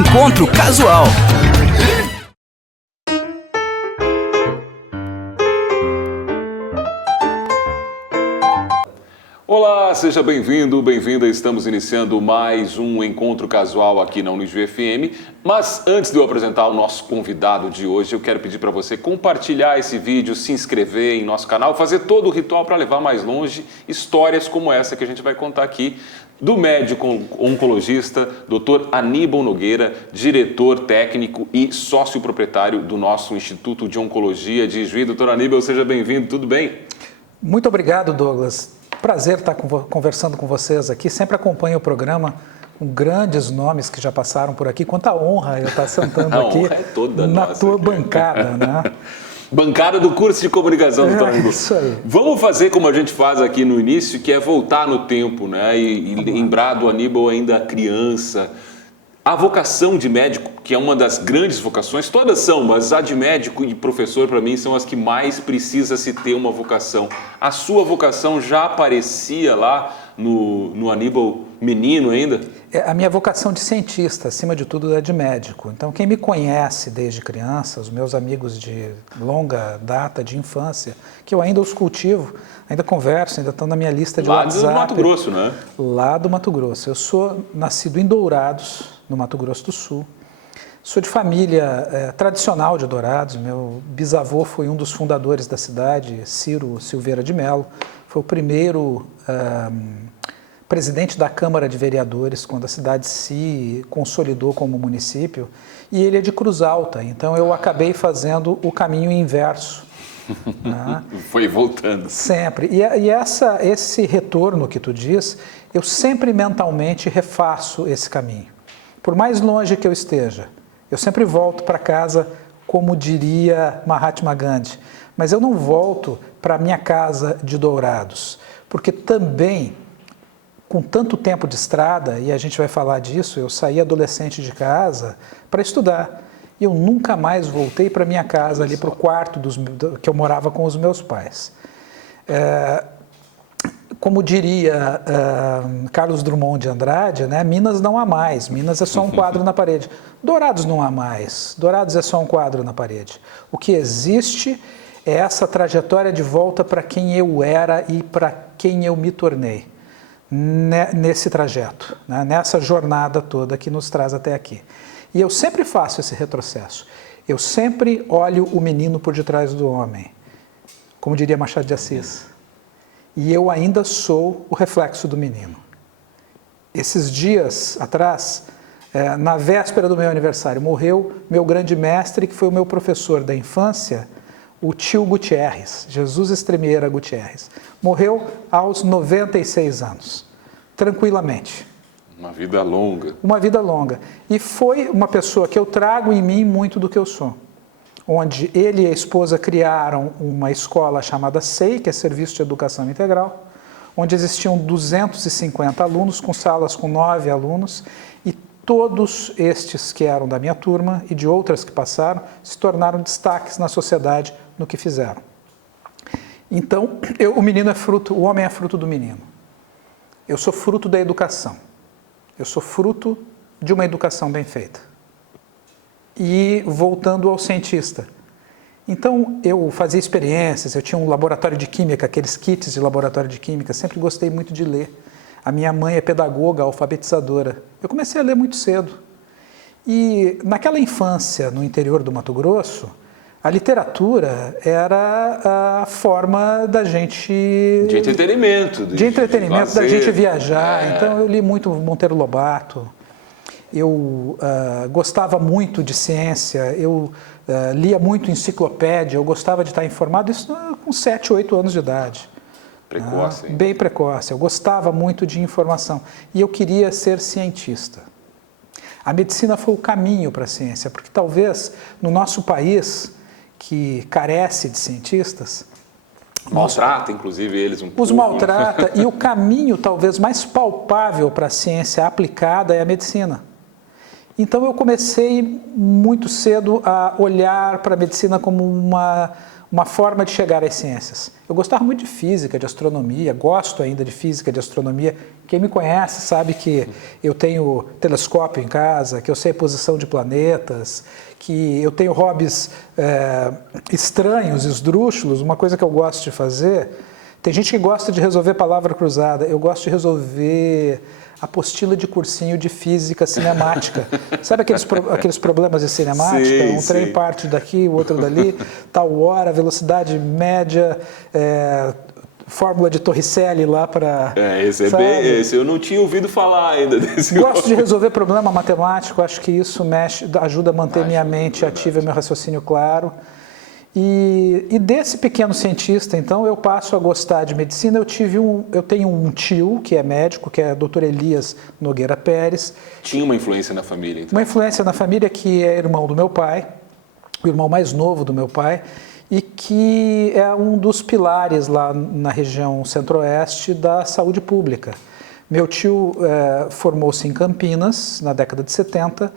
Encontro Casual. Olá, seja bem-vindo, bem-vinda. Estamos iniciando mais um Encontro Casual aqui na Unijuí FM. Mas antes de eu apresentar o nosso convidado de hoje, eu quero pedir para você compartilhar esse vídeo, se inscrever em nosso canal, fazer todo o ritual para levar mais longe histórias como essa que a gente vai contar aqui do médico oncologista Dr. Aníbal Nogueira, diretor técnico e sócio proprietário do nosso Instituto de Oncologia de Juiz. Dr. Aníbal, seja bem-vindo, tudo bem? Muito obrigado, Douglas. Prazer estar conversando com vocês aqui. Sempre acompanho o programa com grandes nomes que já passaram por aqui. Quanta honra eu estar sentando aqui é toda na nossa, tua bancada, né? Bancada do curso de comunicação, doutor Aníbal. Isso aí. Vamos fazer como a gente faz aqui no início, que é voltar no tempo, né? E lembrar do Aníbal ainda criança. A vocação de médico, que é uma das grandes vocações, todas são, mas a de médico e professor, para mim, são as que mais precisa se ter uma vocação. A sua vocação já aparecia lá no Aníbal menino ainda? A minha vocação de cientista, acima de tudo, é de médico. Então, quem me conhece desde criança, os meus amigos de longa data, de infância, que eu ainda os cultivo, ainda converso, ainda estão na minha lista de WhatsApp. Lá do Mato Grosso, né? Lá do Mato Grosso. Eu sou nascido em Dourados, no Mato Grosso do Sul. Sou de família tradicional de Dourados. Meu bisavô foi um dos fundadores da cidade, Ciro Silveira de Mello. Foi o primeiro presidente da Câmara de Vereadores quando a cidade se consolidou como município. E ele é de Cruz Alta, então eu acabei fazendo o caminho inverso. Né? Foi voltando. Sempre. Esse retorno que tu diz, eu sempre mentalmente refaço esse caminho. Por mais longe que eu esteja, eu sempre volto para casa, como diria Mahatma Gandhi. Mas eu não volto para a minha casa de Dourados, porque também, com tanto tempo de estrada, e a gente vai falar disso, eu saí adolescente de casa para estudar. E eu nunca mais voltei para minha casa, ali para o quarto que eu morava com os meus pais. Como diria Carlos Drummond de Andrade, né, Minas não há mais, Minas é só um quadro na parede. Dourados não há mais, Dourados é só um quadro na parede. O que existe é essa trajetória de volta para quem eu era e para quem eu me tornei, nesse trajeto, né, nessa jornada toda que nos traz até aqui. E eu sempre faço esse retrocesso, eu sempre olho o menino por detrás do homem, como diria Machado de Assis. E eu ainda sou o reflexo do menino. Esses dias atrás, na véspera do meu aniversário, morreu meu grande mestre, que foi o meu professor da infância, o tio Gutierrez, Jesus Estremieira Gutierrez. Morreu aos 96 anos, tranquilamente. Uma vida longa. Uma vida longa. E foi uma pessoa que eu trago em mim muito do que eu sou. Onde ele e a esposa criaram uma escola chamada SEI, que é Serviço de Educação Integral, onde existiam 250 alunos, com salas com 9 alunos, e todos estes que eram da minha turma e de outras que passaram, se tornaram destaques na sociedade no que fizeram. Então, o homem é fruto do menino. Eu sou fruto da educação. Eu sou fruto de uma educação bem feita. E voltando ao cientista. Então, eu fazia experiências, eu tinha um laboratório de química, aqueles kits de laboratório de química, sempre gostei muito de ler. A minha mãe é pedagoga, alfabetizadora. Eu comecei a ler muito cedo. E naquela infância, no interior do Mato Grosso, a literatura era a forma da gente... De entretenimento. De entretenimento, da gente viajar. Então, eu li muito Monteiro Lobato. Eu gostava muito de ciência, eu lia muito enciclopédia, eu gostava de estar informado, isso com 7, 8 anos de idade. Precoce. Bem precoce, eu gostava muito de informação e eu queria ser cientista. A medicina foi o caminho para a ciência, porque talvez no nosso país, que carece de cientistas... Maltrata, inclusive, eles um pouco. Os maltrata e o caminho talvez mais palpável para a ciência aplicada é a medicina. Então eu comecei muito cedo a olhar para a medicina como uma forma de chegar às ciências. Eu gostava muito de física, de astronomia, gosto ainda de física, de astronomia. Quem me conhece sabe que eu tenho telescópio em casa, que eu sei a posição de planetas, que eu tenho hobbies estranhos, esdrúxulos, uma coisa que eu gosto de fazer. Tem gente que gosta de resolver palavra cruzada, eu gosto de resolver apostila de cursinho de física cinemática. Sabe aqueles problemas de cinemática? Sim, um trem parte daqui, o outro dali, tal hora, velocidade média, fórmula de Torricelli lá para... Esse eu não tinha ouvido falar ainda desse. Gosto de resolver problema matemático, acho que isso ajuda a manter minha mente ativa e meu raciocínio claro. E desse pequeno cientista, então, eu passo a gostar de medicina. Eu tenho um tio que é médico, que é Dr. Elias Nogueira Pérez. Tinha uma influência na família, então? Uma influência na família que é irmão do meu pai, o irmão mais novo do meu pai, e que é um dos pilares lá na região centro-oeste da saúde pública. Meu tio formou-se em Campinas, na década de 70,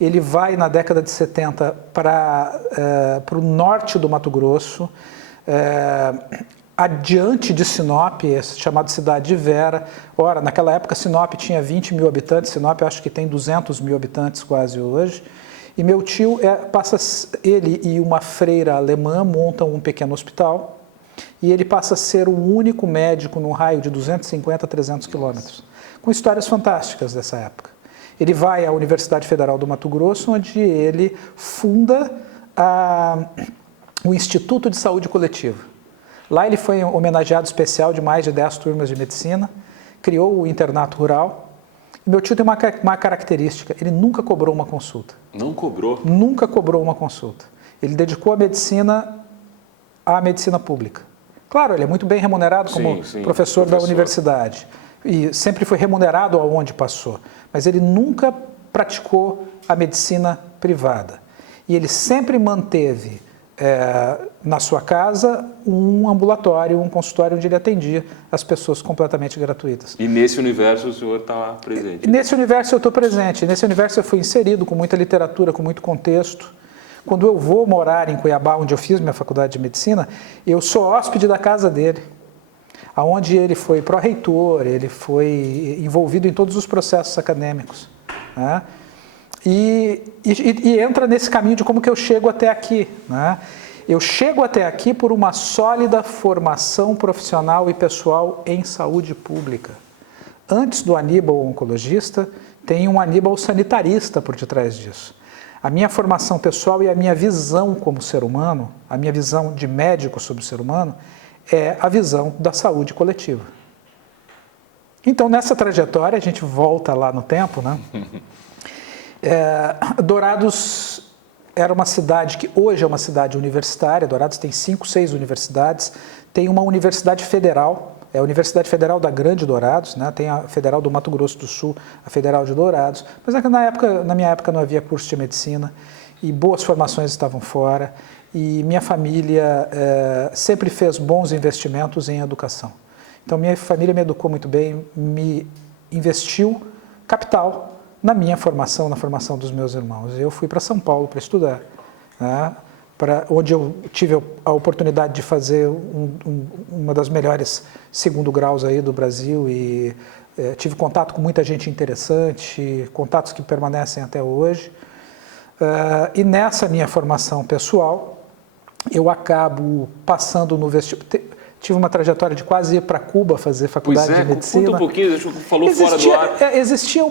ele vai na década de 70 para o norte do Mato Grosso, adiante de Sinop, chamado Cidade de Vera. Ora, naquela época Sinop tinha 20 mil habitantes, Sinop acho que tem 200 mil habitantes quase hoje. E meu tio, ele e uma freira alemã montam um pequeno hospital e ele passa a ser o único médico num raio de 250 a 300 quilômetros, com histórias fantásticas dessa época. Ele vai à Universidade Federal do Mato Grosso, onde ele funda o Instituto de Saúde Coletiva. Lá ele foi homenageado especial de mais de 10 turmas de medicina, criou o internato rural. E meu tio tem uma característica, ele nunca cobrou uma consulta. Não cobrou? Nunca cobrou uma consulta. Ele dedicou a medicina à medicina pública. Claro, ele é muito bem remunerado como professor da universidade. E sempre foi remunerado aonde passou, mas ele nunca praticou a medicina privada. E ele sempre manteve na sua casa um ambulatório, um consultório onde ele atendia as pessoas completamente gratuitas. E nesse universo o senhor está presente? Nesse universo eu estou presente, nesse universo eu fui inserido com muita literatura, com muito contexto. Quando eu vou morar em Cuiabá, onde eu fiz minha faculdade de medicina, eu sou hóspede da casa dele, onde ele foi pró-reitor, ele foi envolvido em todos os processos acadêmicos, né? E entra nesse caminho de como que eu chego até aqui, né? Eu chego até aqui por uma sólida formação profissional e pessoal em saúde pública. Antes do Aníbal oncologista, tem um Aníbal sanitarista por detrás disso. A minha formação pessoal e a minha visão como ser humano, a minha visão de médico sobre o ser humano, é a visão da saúde coletiva. Então, nessa trajetória, a gente volta lá no tempo, né? Dourados era uma cidade que hoje é uma cidade universitária. Dourados tem 5, 6 universidades. Tem uma universidade federal, é a Universidade Federal da Grande Dourados, né? Tem a Federal do Mato Grosso do Sul, a Federal de Dourados. Mas na minha época não havia curso de medicina e boas formações estavam fora. E minha família sempre fez bons investimentos em educação. Então, minha família me educou muito bem, me investiu capital na minha formação, na formação dos meus irmãos. Eu fui para São Paulo para estudar, né? Onde eu tive a oportunidade de fazer uma das melhores segundo graus aí do Brasil e tive contato com muita gente interessante, contatos que permanecem até hoje. E nessa minha formação pessoal, eu acabo passando no vestibular. Tive uma trajetória de quase ir para Cuba fazer faculdade de medicina. Conta um pouquinho, a gente falou fora do ar. Existia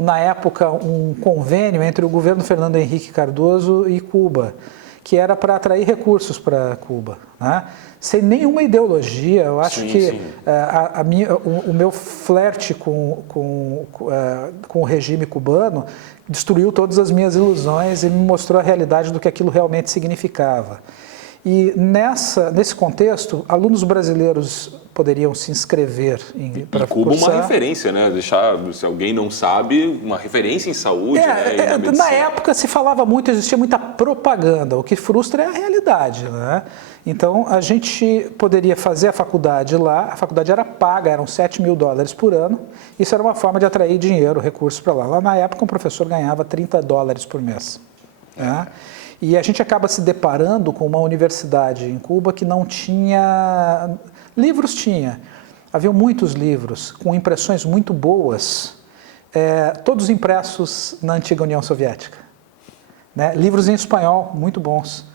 na época um convênio entre o governo Fernando Henrique Cardoso e Cuba, que era para atrair recursos para Cuba, né? Sem nenhuma ideologia. Eu acho que o meu flerte com o regime cubano destruiu todas as minhas ilusões e me mostrou a realidade do que aquilo realmente significava. E nesse contexto, alunos brasileiros poderiam se inscrever para Cuba cursar. Uma referência, né? Se alguém não sabe, uma referência em saúde, né? Na época se falava muito, existia muita propaganda, o que frustra é a realidade, né? Então, a gente poderia fazer a faculdade lá, a faculdade era paga, eram $7.000 por ano, isso era uma forma de atrair dinheiro, recursos para lá. Lá na época, um professor ganhava $30 por mês, né? E a gente acaba se deparando com uma universidade em Cuba que não tinha... Livros tinha. Havia muitos livros com impressões muito boas, todos impressos na antiga União Soviética. Né? Livros em espanhol, muito bons.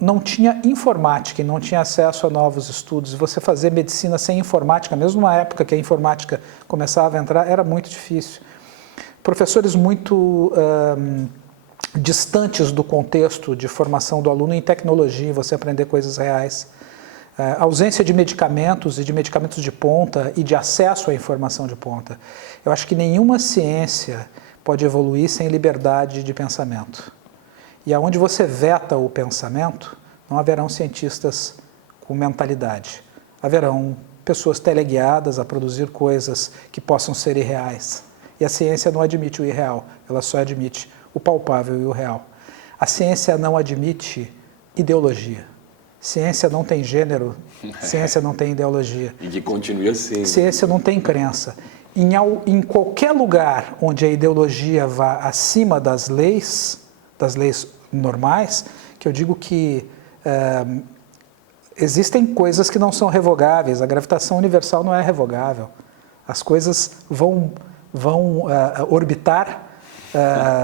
Não tinha informática e não tinha acesso a novos estudos. Você fazer medicina sem informática, mesmo na época que a informática começava a entrar, era muito difícil. Professores muito distantes do contexto de formação do aluno em tecnologia, você aprender coisas reais. Ausência de medicamentos e de medicamentos de ponta e de acesso à informação de ponta. Eu acho que nenhuma ciência pode evoluir sem liberdade de pensamento. E aonde você veta o pensamento, não haverão cientistas com mentalidade. Haverão pessoas teleguiadas a produzir coisas que possam ser irreais. E a ciência não admite o irreal, ela só admite o palpável e o real. A ciência não admite ideologia. Ciência não tem gênero, ciência não tem ideologia. E que continue assim. Ciência não tem crença. Em qualquer lugar onde a ideologia vá acima das leis normais, que eu digo que existem coisas que não são revogáveis, a gravitação universal não é revogável. As coisas vão orbitar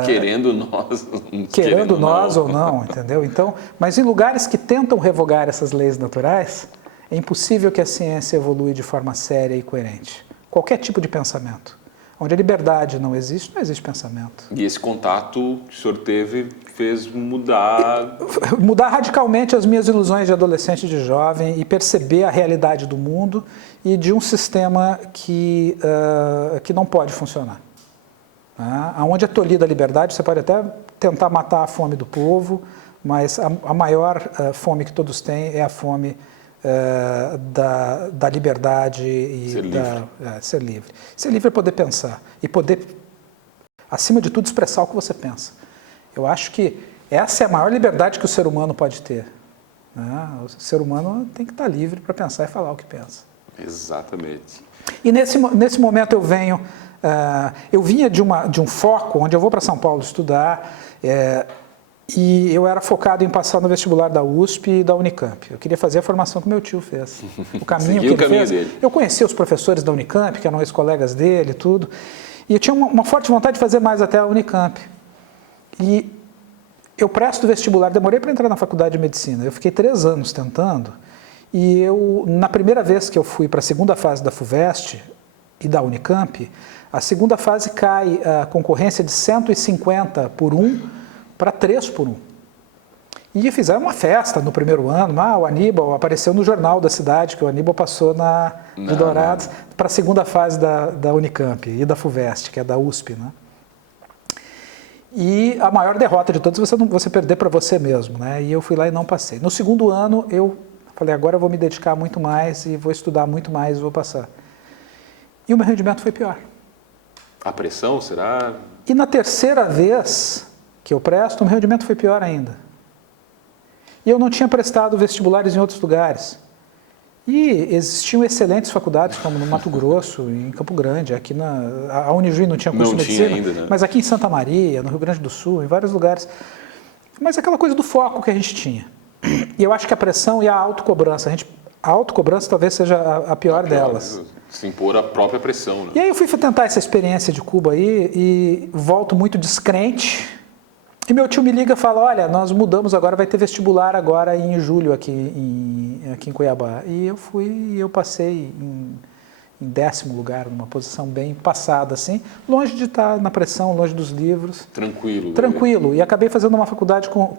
querendo nós ou não, entendeu? Então, mas em lugares que tentam revogar essas leis naturais, é impossível que a ciência evolua de forma séria e coerente. Qualquer tipo de pensamento. Onde a liberdade não existe pensamento. E esse contato que o senhor teve fez mudar radicalmente as minhas ilusões de adolescente e de jovem e perceber a realidade do mundo e de um sistema que não pode funcionar. Onde é tolhida a liberdade, você pode até tentar matar a fome do povo, mas a maior fome que todos têm é a fome da liberdade e ser livre. Ser livre é poder pensar e poder, acima de tudo, expressar o que você pensa. Eu acho que essa é a maior liberdade que o ser humano pode ter. O ser humano tem que estar livre para pensar e falar o que pensa. Exatamente. E nesse momento eu vinha de um foco onde eu vou para São Paulo estudar e eu era focado em passar no vestibular da USP e da Unicamp. Eu queria fazer a formação que meu tio fez. O caminho que ele fez. Dele. Eu conhecia os professores da Unicamp, que eram ex-colegas dele e tudo, e eu tinha uma forte vontade de fazer mais até a Unicamp. E eu presto vestibular, demorei para entrar na faculdade de medicina. Eu fiquei 3 anos tentando e na primeira vez que eu fui para a segunda fase da FUVEST e da Unicamp, a segunda fase cai a concorrência de 150 por 1 para 3 por 1. E fizeram uma festa no primeiro ano. O Aníbal apareceu no jornal da cidade, que o Aníbal passou de Dourados para a segunda fase da Unicamp e da FUVEST, que é da USP. Né? E a maior derrota de todas é você perder para você mesmo. Né? E eu fui lá e não passei. No segundo ano, eu falei, agora eu vou me dedicar muito mais e vou estudar muito mais e vou passar. E o meu rendimento foi pior. A pressão, será? E na terceira vez que eu presto, o meu rendimento foi pior ainda. E eu não tinha prestado vestibulares em outros lugares. E existiam excelentes faculdades, como no Mato Grosso, em Campo Grande, aqui a Unijuí não tinha curso de medicina, ainda, né? Mas aqui em Santa Maria, no Rio Grande do Sul, em vários lugares. Mas aquela coisa do foco que a gente tinha. E eu acho que a pressão e a autocobrança, a autocobrança talvez seja a pior delas. Se impor a própria pressão. Né? E aí eu fui tentar essa experiência de Cuba aí e volto muito descrente. E meu tio me liga e fala, olha, nós mudamos agora, vai ter vestibular agora em julho aqui em Cuiabá. E eu fui e eu passei em 10º lugar, numa posição bem passada, assim, longe de estar na pressão, longe dos livros. Tranquilo. Tranquilo. E acabei fazendo uma faculdade com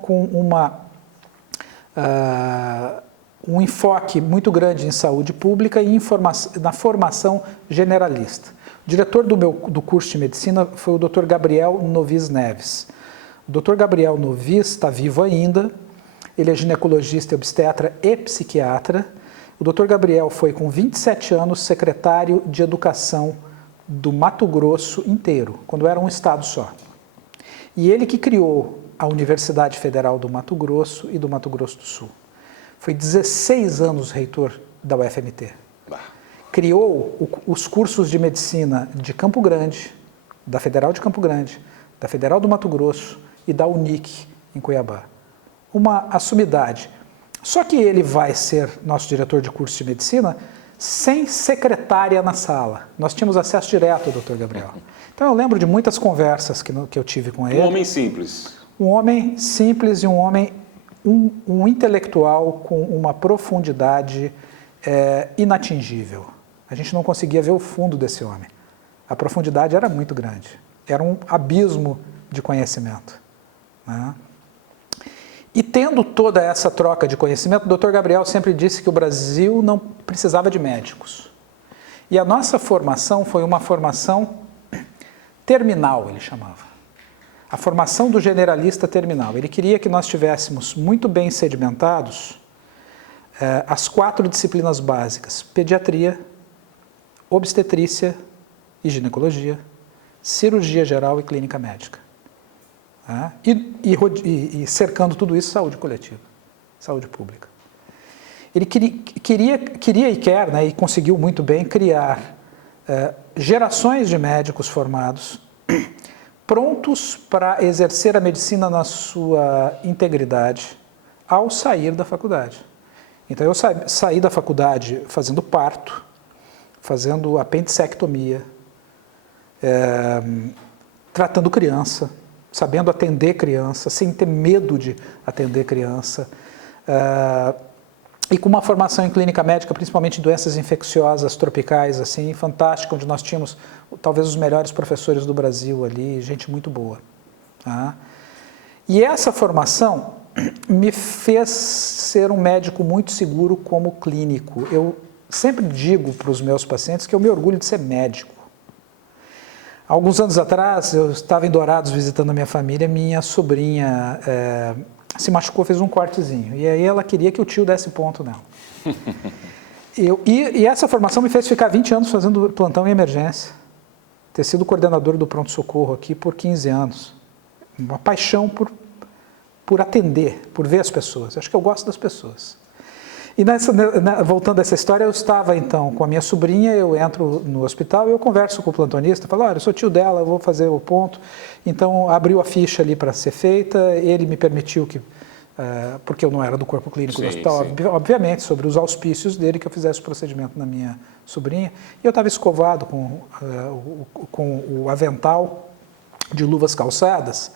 um enfoque muito grande em saúde pública e na formação generalista. O diretor do curso de medicina foi o Dr. Gabriel Novis Neves. O Dr. Gabriel Novis está vivo ainda, ele é ginecologista, obstetra e psiquiatra. O Dr. Gabriel foi, com 27 anos, secretário de Educação do Mato Grosso inteiro, quando era um estado só. E ele que criou a Universidade Federal do Mato Grosso e do Mato Grosso do Sul. Foi 16 anos reitor da UFMT. Criou os cursos de medicina de Campo Grande, da Federal de Campo Grande, da Federal do Mato Grosso e da UNIC em Cuiabá. Uma assumidade. Só que ele vai ser nosso diretor de curso de medicina sem secretária na sala. Nós tínhamos acesso direto ao Dr. Gabriel. Então eu lembro de muitas conversas que eu tive com ele. Um homem simples. Um homem simples e um homem, um intelectual com uma profundidade inatingível. A gente não conseguia ver o fundo desse homem. A profundidade era muito grande. Era um abismo de conhecimento, né? E tendo toda essa troca de conhecimento, o Dr. Gabriel sempre disse que o Brasil não precisava de médicos. E a nossa formação foi uma formação terminal, ele chamava. A formação do generalista terminal. Ele queria que nós tivéssemos muito bem sedimentados as 4 disciplinas básicas: pediatria, obstetrícia e ginecologia, cirurgia geral e clínica médica. E cercando tudo isso, saúde coletiva, saúde pública. Ele queria e quer, né, e conseguiu muito bem, criar gerações de médicos formados, prontos para exercer a medicina na sua integridade ao sair da faculdade. Então eu saí da faculdade fazendo parto, fazendo apendicectomia, tratando criança, sabendo atender criança, sem ter medo de atender criança, e com uma formação em clínica médica, principalmente em doenças infecciosas tropicais, assim, fantástica, onde nós tínhamos talvez os melhores professores do Brasil ali, gente muito boa. Tá? E essa formação me fez ser um médico muito seguro como clínico. Eu sempre digo para os meus pacientes que eu me orgulho de ser médico. Alguns anos atrás, eu estava em Dourados visitando a minha família, minha sobrinha se machucou, fez um cortezinho, e aí ela queria que o tio desse ponto nela. E essa formação me fez ficar 20 anos fazendo plantão em emergência, ter sido coordenador do pronto-socorro aqui por 15 anos. Uma paixão por atender, por ver as pessoas. Acho que eu gosto das pessoas. E voltando a essa história, eu estava então com a minha sobrinha, eu entro no hospital e eu converso com o plantonista, falo, olha, eu sou tio dela, eu vou fazer o ponto. Então, abriu a ficha ali para ser feita, ele me permitiu que, porque eu não era do corpo clínico do hospital, obviamente, sobre os auspícios dele, que eu fizesse o procedimento na minha sobrinha. E eu estava escovado com o avental de luvas calçadas,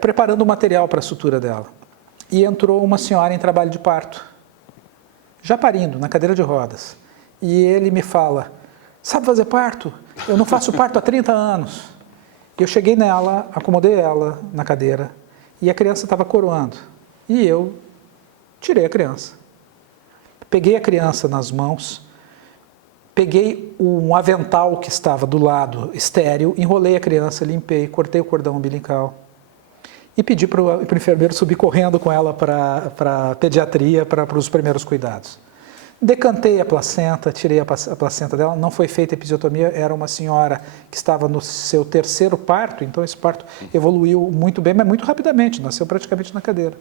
preparando o material para a sutura dela. E entrou uma senhora em trabalho de parto, já parindo, na cadeira de rodas. E ele me fala, sabe fazer parto? Eu não faço parto há 30 anos. E eu cheguei nela, acomodei ela na cadeira, e a criança estava coroando. E eu tirei a criança. Peguei a criança nas mãos, peguei um avental que estava do lado estéril, enrolei a criança, limpei, cortei o cordão umbilical, e pedi para o enfermeiro subir correndo com ela para a pediatria, para os primeiros cuidados. Decantei a placenta, tirei a placenta dela, não foi feita episiotomia, era uma senhora que estava no seu 3º parto, então esse parto evoluiu muito bem, mas muito rapidamente, nasceu praticamente na cadeira.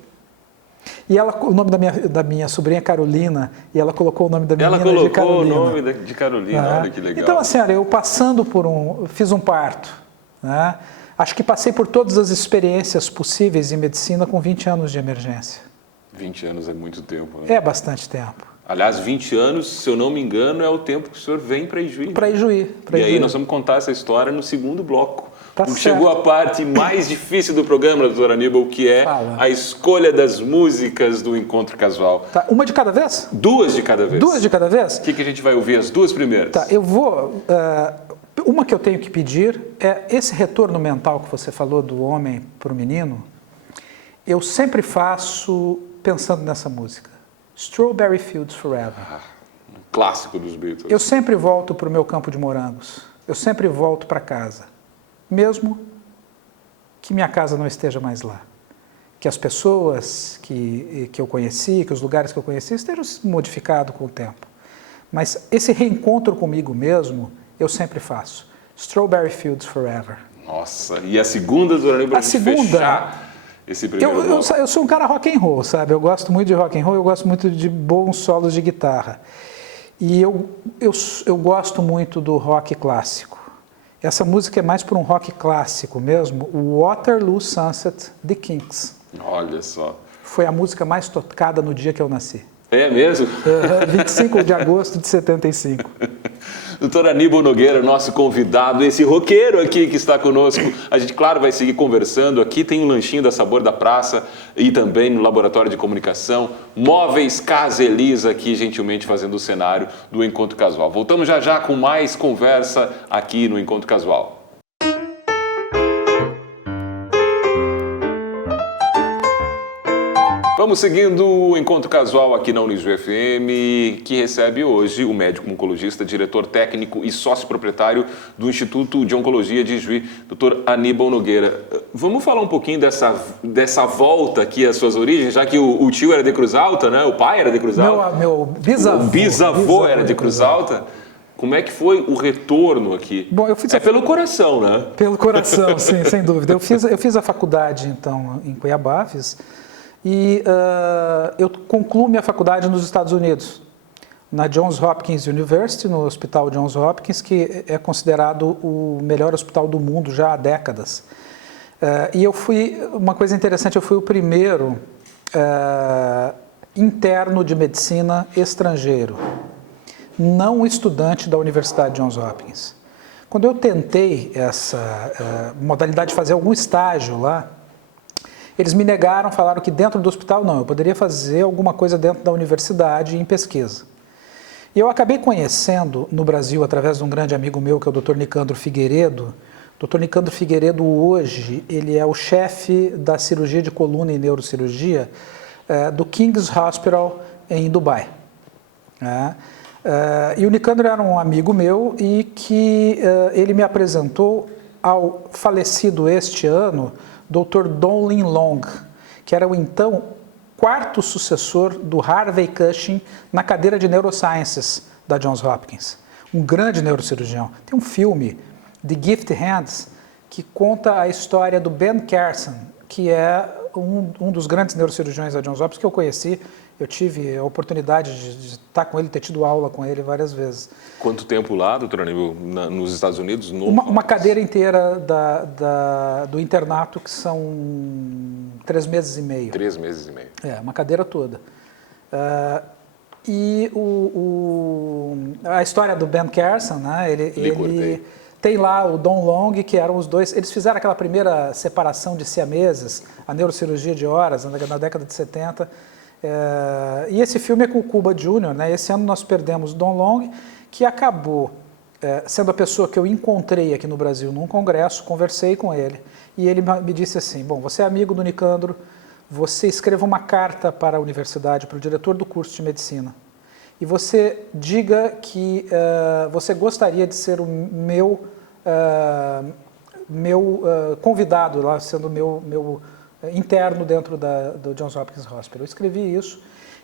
E ela, o nome da minha sobrinha é Carolina, e ela colocou o nome da menina de Carolina. Ela colocou o nome de Carolina, olha que legal. Então, assim, olha, eu passando fiz um parto, né? Acho que passei por todas as experiências possíveis em medicina com 20 anos de emergência. 20 anos é muito tempo, né? É bastante tempo. Aliás, 20 anos, se eu não me engano, é o tempo que o senhor vem para Ijuí. Para Ijuí. E aí nós vamos contar essa história no segundo bloco. Tá porque certo. chegou a parte mais difícil do programa, doutor Aníbal, que é a escolha das músicas do Encontro Casual. Tá. Uma de cada vez? 2 de cada vez. 2 de cada vez? O que a gente vai ouvir? As 2 primeiras? Tá, eu vou... Uma que eu tenho que pedir é esse retorno mental que você falou do homem para o menino. Eu sempre faço pensando nessa música. Strawberry Fields Forever. Um clássico dos Beatles. Eu sempre volto para o meu campo de morangos. Eu sempre volto para casa. Mesmo que minha casa não esteja mais lá. Que as pessoas que eu conheci, que os lugares que eu conheci estejam modificados com o tempo. Mas esse reencontro comigo mesmo, eu sempre faço. Strawberry Fields Forever. Nossa, e a segunda, doutor Aníbal, para fechar esse primeiro bloco? Eu sou um cara rock and roll, sabe? Eu gosto muito de rock and roll, eu gosto muito de bons solos de guitarra. E eu gosto muito do rock clássico. Essa música é mais para um rock clássico mesmo, o Waterloo Sunset, The Kinks. Olha só. Foi a música mais tocada no dia que eu nasci. É mesmo? 25 de agosto de 75. Doutor Aníbal Nogueira, nosso convidado, esse roqueiro aqui que está conosco. A gente, claro, vai seguir conversando. Aqui tem um lanchinho da Sabor da Praça e também no Laboratório de Comunicação. Móveis Casa Elisa aqui, gentilmente fazendo o cenário do Encontro Casual. Voltamos já já com mais conversa aqui no Encontro Casual. Vamos seguindo o Encontro Casual aqui na Unijuí FM, que recebe hoje o médico oncologista, diretor técnico e sócio proprietário do Instituto de Oncologia de Juí, Dr. Aníbal Nogueira. Vamos falar um pouquinho dessa volta aqui às suas origens, já que o tio era de Cruz Alta, né? O pai era de Cruz Alta. Meu bisavô. O bisavô era de Cruz Alta. Como é que foi o retorno aqui? Bom, eu fiz pelo coração, né? Pelo coração, sim, sem dúvida. Eu fiz a faculdade, então, em Cuiabá, e eu concluo minha faculdade nos Estados Unidos, na Johns Hopkins University, no Hospital Johns Hopkins, que é considerado o melhor hospital do mundo já há décadas. E uma coisa interessante, eu fui o primeiro interno de medicina estrangeiro, não estudante da Universidade Johns Hopkins. Quando eu tentei essa modalidade de fazer algum estágio lá, eles me negaram, falaram que dentro do hospital não, eu poderia fazer alguma coisa dentro da universidade em pesquisa. E eu acabei conhecendo no Brasil, através de um grande amigo meu, que é o Dr. Nicandro Figueiredo. O Dr. Nicandro Figueiredo, hoje, ele é o chefe da cirurgia de coluna e neurocirurgia do King's Hospital em Dubai. E o Nicandro era um amigo meu e que ele me apresentou ao falecido este ano Dr. Donlin Long, que era o então quarto sucessor do Harvey Cushing na cadeira de Neurosciences da Johns Hopkins. Um grande neurocirurgião. Tem um filme, The Gift Hands, que conta a história do Ben Carson, que é um dos grandes neurocirurgiões da Johns Hopkins que eu conheci. Eu tive a oportunidade de estar com ele, ter tido aula com ele várias vezes. Quanto tempo lá, doutor Aníbal, nos Estados Unidos? Uma cadeira inteira do internato, que são 3 meses e meio. 3 meses e meio. Uma cadeira toda. E a história do Ben Carson, né? Ele tem lá o Don Long, que eram os dois. Eles fizeram aquela primeira separação de siameses, a neurocirurgia de horas, na década de 70. E esse filme é com o Cuba Jr., né? Esse ano nós perdemos Don Long, que acabou sendo a pessoa que eu encontrei aqui no Brasil num congresso, conversei com ele, e ele me disse assim: bom, você é amigo do Nicandro, você escreva uma carta para a universidade, para o diretor do curso de medicina, e você diga que você gostaria de ser o meu convidado lá, sendo meu interno dentro do Johns Hopkins Hospital. Eu escrevi isso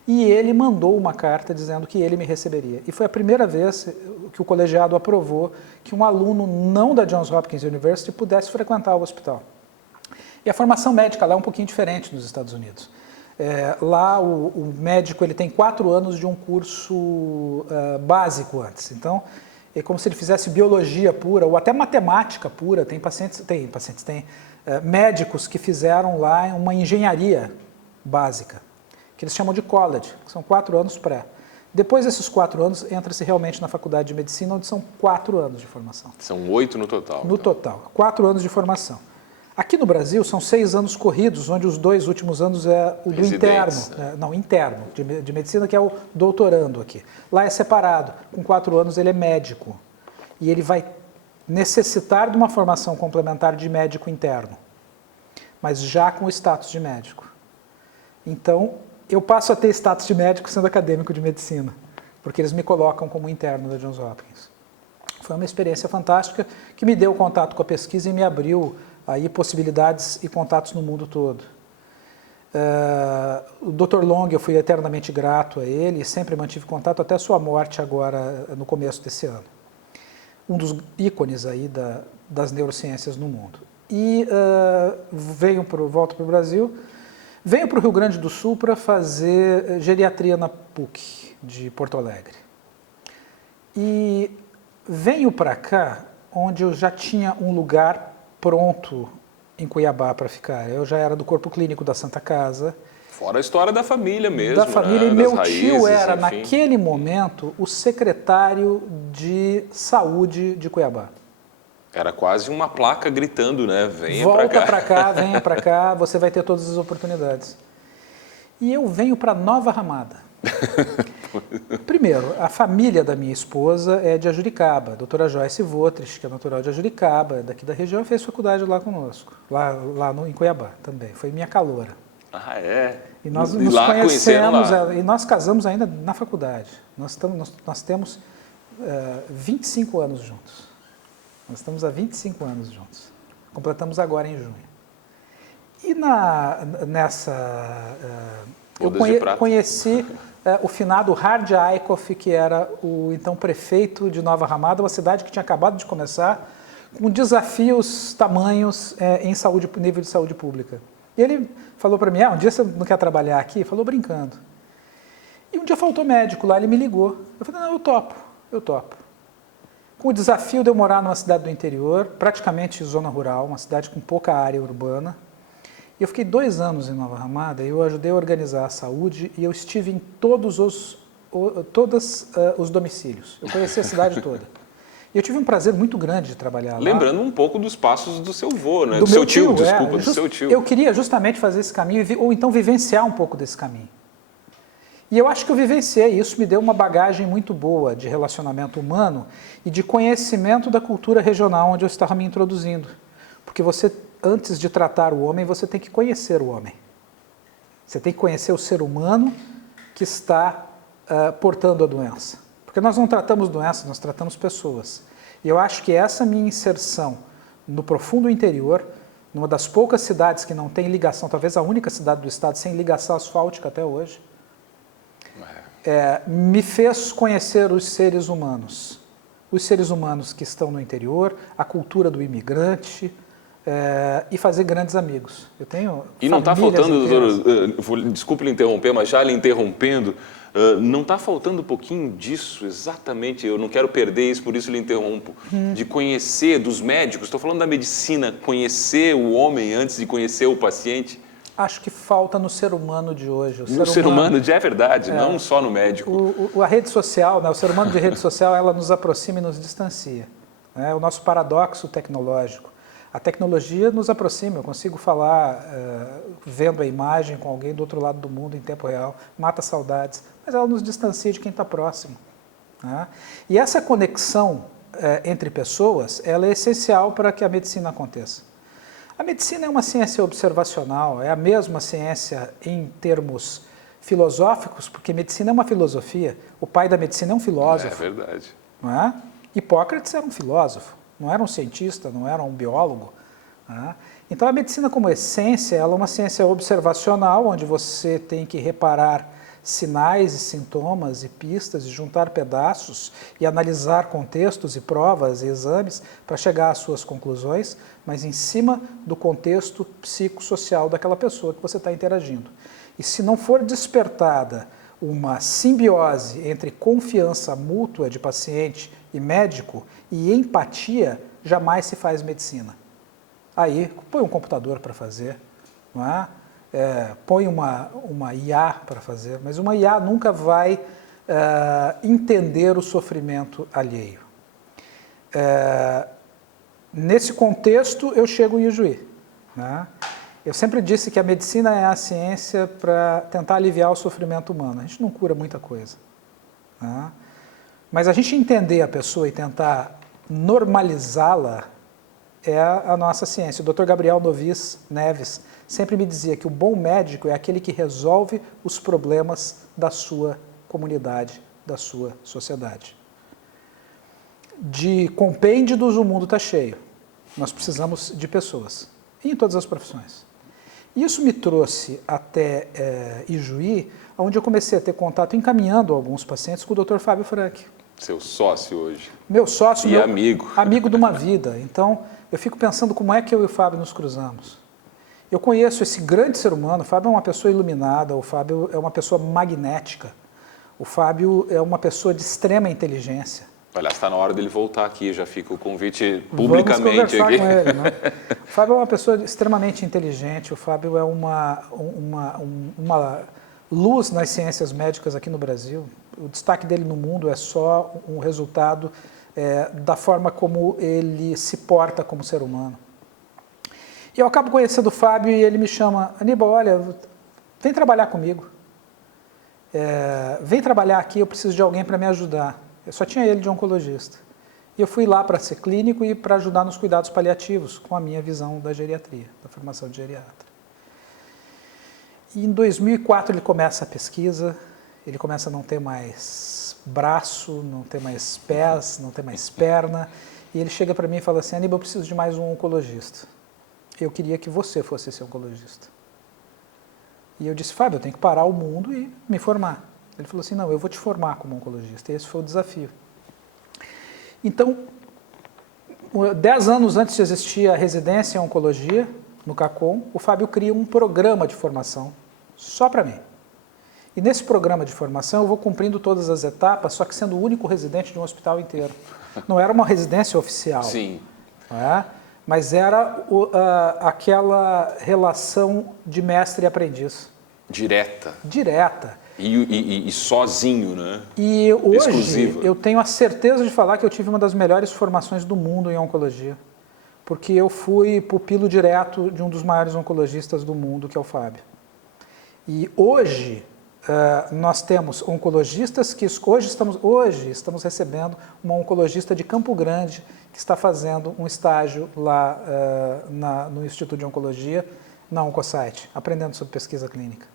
e ele mandou uma carta dizendo que ele me receberia. E foi a primeira vez que o colegiado aprovou que um aluno não da Johns Hopkins University pudesse frequentar o hospital. E a formação médica lá é um pouquinho diferente nos Estados Unidos. Lá o médico ele tem 4 anos de um curso básico antes. Então, é como se ele fizesse biologia pura ou até matemática pura. Tem médicos que fizeram lá uma engenharia básica, que eles chamam de college, que são 4 anos pré. Depois desses 4 anos, entra-se realmente na faculdade de medicina, onde são 4 anos de formação. São 8 no total. No total, 4 anos de formação. Aqui no Brasil, são 6 anos corridos, onde os 2 últimos anos é o do interno. Interno, de medicina, que é o doutorando aqui. Lá é separado. Com 4 anos, ele é médico. E ele vai necessitar de uma formação complementar de médico interno, mas já com o status de médico. Então, eu passo a ter status de médico sendo acadêmico de medicina, porque eles me colocam como interno da Johns Hopkins. Foi uma experiência fantástica que me deu contato com a pesquisa e me abriu aí possibilidades e contatos no mundo todo. O Dr. Long, eu fui eternamente grato a ele e sempre mantive contato até sua morte agora no começo desse ano. Um dos ícones aí das neurociências no mundo. E volto para o Brasil, venho para o Rio Grande do Sul para fazer geriatria na PUC de Porto Alegre. E venho para cá, onde eu já tinha um lugar pronto em Cuiabá para ficar. Eu já era do corpo clínico da Santa Casa. Fora a história da família mesmo, Da família, né? e meu Das tio raízes, era, enfim. naquele momento, o secretário de saúde de Cuiabá. Era quase uma placa gritando, né? Venha Volta pra cá. para cá, venha para cá, você vai ter todas as oportunidades. E eu venho para Nova Ramada. Primeiro, a família da minha esposa é de Ajuricaba, a doutora Joyce Votrich, que é natural de Ajuricaba, daqui da região, fez faculdade lá conosco, em Cuiabá também, foi minha caloura. Ah, é? E nós E nos lá conhecemos, lá. e nós casamos ainda na faculdade. Nós temos 25 anos juntos. Nós estamos há 25 anos juntos. Completamos agora em junho. E eu conheci o finado Hard Aikoff, que era o então prefeito de Nova Ramada, uma cidade que tinha acabado de começar, com desafios tamanhos em nível de saúde pública. E ele falou para mim, um dia você não quer trabalhar aqui? Falou brincando. E um dia faltou médico lá, ele me ligou. Eu falei, não, eu topo. Com o desafio de eu morar numa cidade do interior, praticamente zona rural, uma cidade com pouca área urbana. E eu fiquei 2 anos em Nova Ramada, e eu ajudei a organizar a saúde e eu estive em todos os domicílios. Eu conheci a cidade toda. E eu tive um prazer muito grande de trabalhar lá. Lembrando um pouco dos passos do seu avô, né? Do seu meu tio, desculpa, do seu tio. Eu queria justamente fazer esse caminho, ou então vivenciar um pouco desse caminho. E eu acho que eu vivenciei, isso me deu uma bagagem muito boa de relacionamento humano e de conhecimento da cultura regional onde eu estava me introduzindo. Porque você, antes de tratar o homem, você tem que conhecer o homem. Você tem que conhecer o ser humano que está portando a doença. Porque nós não tratamos doenças, nós tratamos pessoas. E eu acho que essa minha inserção no profundo interior, numa das poucas cidades que não tem ligação, talvez a única cidade do estado sem ligação asfáltica até hoje, me fez conhecer os seres humanos que estão no interior, a cultura do imigrante, e fazer grandes amigos. Eu tenho E não está faltando, doutor, desculpe lhe interromper, mas já lhe interrompendo, não está faltando um pouquinho disso, exatamente, eu não quero perder isso, por isso lhe interrompo, de conhecer dos médicos, estou falando da medicina, conhecer o homem antes de conhecer o paciente? Acho que falta no ser humano de hoje. No ser humano já é verdade, não só no médico. A rede social, né, o ser humano de rede social, ela nos aproxima e nos distancia. É o nosso paradoxo tecnológico. A tecnologia nos aproxima, eu consigo falar vendo a imagem com alguém do outro lado do mundo em tempo real, mata saudades, mas ela nos distancia de quem está próximo. Né? E essa conexão entre pessoas, ela é essencial para que a medicina aconteça. A medicina é uma ciência observacional, é a mesma ciência em termos filosóficos, porque medicina é uma filosofia. O pai da medicina é um filósofo. É verdade. Não é? Hipócrates era um filósofo, não era um cientista, não era um biólogo. Não é? Então a medicina como essência, ela é uma ciência observacional, onde você tem que reparar sinais e sintomas e pistas e juntar pedaços e analisar contextos e provas e exames para chegar às suas conclusões, mas em cima do contexto psicossocial daquela pessoa que você está interagindo. E se não for despertada uma simbiose entre confiança mútua de paciente e médico e empatia, jamais se faz medicina. Aí, põe um computador para fazer, não é? Põe uma IA para fazer, mas uma IA nunca vai entender o sofrimento alheio. Nesse contexto, eu chego em Ijuí. Né? Eu sempre disse que a medicina é a ciência para tentar aliviar o sofrimento humano. A gente não cura muita coisa. Né? Mas a gente entender a pessoa e tentar normalizá-la é a nossa ciência. O Dr. Gabriel Neves sempre me dizia que o bom médico é aquele que resolve os problemas da sua comunidade, da sua sociedade. De compêndios o mundo está cheio. Nós precisamos de pessoas, em todas as profissões. Isso me trouxe até Ijuí, onde eu comecei a ter contato, encaminhando alguns pacientes com o Dr. Fábio Frank. Seu sócio hoje. Meu sócio e amigo. Amigo de uma vida. Então, eu fico pensando como é que eu e o Fábio nos cruzamos. Eu conheço esse grande ser humano, o Fábio é uma pessoa iluminada, o Fábio é uma pessoa magnética, o Fábio é uma pessoa de extrema inteligência. Aliás, está na hora dele voltar aqui, já fica o convite publicamente Vamos conversar aqui. com ele, né? O Fábio é uma pessoa extremamente inteligente, o Fábio é uma luz nas ciências médicas aqui no Brasil. O destaque dele no mundo é só um resultado da forma como ele se porta como ser humano. E eu acabo conhecendo o Fábio e ele me chama, Aníbal, olha, vem trabalhar comigo. Vem trabalhar aqui, eu preciso de alguém para me ajudar. Eu só tinha ele de oncologista. E eu fui lá para ser clínico e para ajudar nos cuidados paliativos, com a minha visão da geriatria, da formação de geriatra. E em 2004 ele começa a pesquisa, ele começa a não ter mais braço, não ter mais pés, não ter mais perna, e ele chega para mim e fala assim, Aníbal, eu preciso de mais um oncologista. Eu queria que você fosse esse oncologista. E eu disse, Fábio, eu tenho que parar o mundo e me formar. Ele falou assim, não, eu vou te formar como oncologista. E esse foi o desafio. Então, 10 anos antes de existir a residência em oncologia, no CACOM, o Fábio cria um programa de formação só para mim. E nesse programa de formação eu vou cumprindo todas as etapas, só que sendo o único residente de um hospital inteiro. Não era uma residência oficial. Sim. Mas era aquela relação de mestre e aprendiz. Direta. Direta. E sozinho, né? E hoje exclusiva. Eu tenho a certeza de falar que eu tive uma das melhores formações do mundo em oncologia. Porque eu fui pupilo direto de um dos maiores oncologistas do mundo, que é o Fábio. E hoje nós temos oncologistas que hoje estamos recebendo uma oncologista de Campo Grande que está fazendo um estágio lá no Instituto de Oncologia, na Oncosite, aprendendo sobre pesquisa clínica.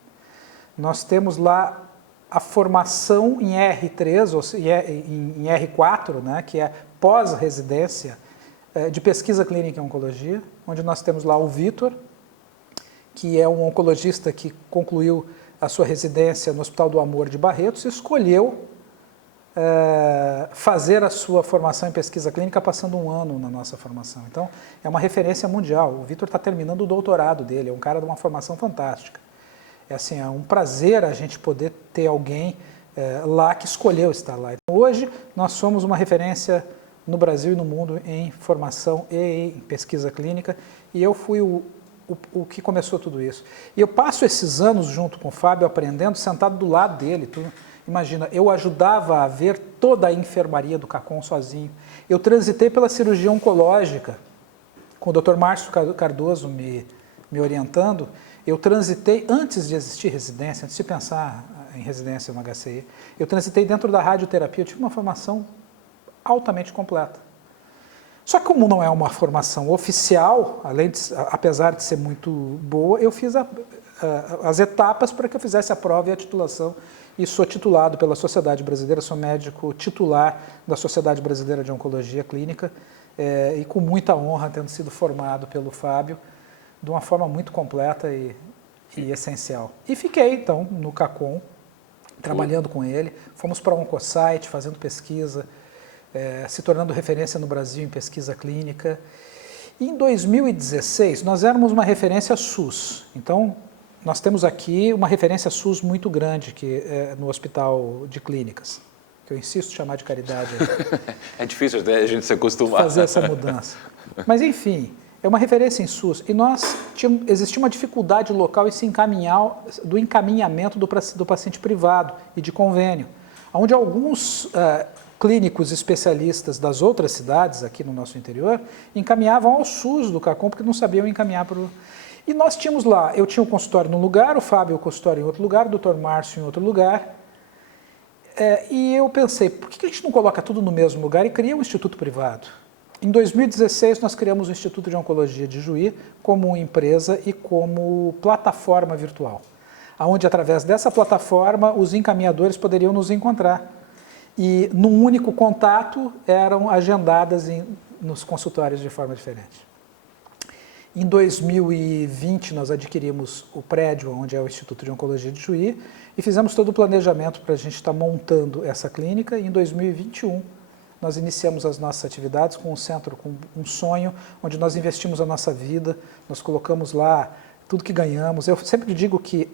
Nós temos lá a formação em R3, ou em R4, né, que é pós-residência de pesquisa clínica em oncologia, onde nós temos lá o Vitor, que é um oncologista que concluiu a sua residência no Hospital do Amor de Barretos e escolheu fazer a sua formação em pesquisa clínica passando um ano na nossa formação. Então, é uma referência mundial. O Vitor está terminando o doutorado dele, é um cara de uma formação fantástica. É um prazer a gente poder ter alguém lá que escolheu estar lá. Então, hoje, nós somos uma referência no Brasil e no mundo em formação e em pesquisa clínica, e eu fui o que começou tudo isso. E eu passo esses anos junto com o Fábio, aprendendo, sentado do lado dele. Imagina, eu ajudava a ver toda a enfermaria do CACOM sozinho. Eu transitei pela cirurgia oncológica, com o Dr. Márcio Cardoso me orientando. Eu transitei, antes de existir residência, antes de pensar em residência no HCI, eu transitei dentro da radioterapia, eu tive uma formação altamente completa. Só que como não é uma formação oficial, apesar de ser muito boa, eu fiz as etapas para que eu fizesse a prova e a titulação, e sou titulado pela Sociedade Brasileira, sou médico titular da Sociedade Brasileira de Oncologia Clínica, e com muita honra, tendo sido formado pelo Fábio, de uma forma muito completa e essencial. E fiquei, então, no CACOM, trabalhando com ele. Fomos para a Oncosite, fazendo pesquisa, se tornando referência no Brasil em pesquisa clínica. E em 2016, nós éramos uma referência SUS. Então, nós temos aqui uma referência SUS muito grande no Hospital de Clínicas, que eu insisto em chamar de caridade. É difícil até a gente se acostumar. Fazer essa mudança. Mas, enfim, é uma referência em SUS. E existia uma dificuldade local do encaminhamento do paciente privado e de convênio, onde alguns clínicos especialistas das outras cidades aqui no nosso interior encaminhavam ao SUS do CACOM porque não sabiam encaminhar para o... E nós tínhamos lá, eu tinha o consultório num lugar, o Fábio o consultório em outro lugar, o Dr. Márcio em outro lugar, e eu pensei, por que a gente não coloca tudo no mesmo lugar e cria um instituto privado? Em 2016, nós criamos o Instituto de Oncologia de Juí como empresa e como plataforma virtual, onde, através dessa plataforma, os encaminhadores poderiam nos encontrar. E, num único contato, eram agendadas nos consultórios de forma diferente. Em 2020, nós adquirimos o prédio onde é o Instituto de Oncologia de Juí e fizemos todo o planejamento para a gente estar montando essa clínica. E em 2021, nós iniciamos as nossas atividades com um centro, com um sonho, onde nós investimos a nossa vida, nós colocamos lá tudo que ganhamos. Eu sempre digo que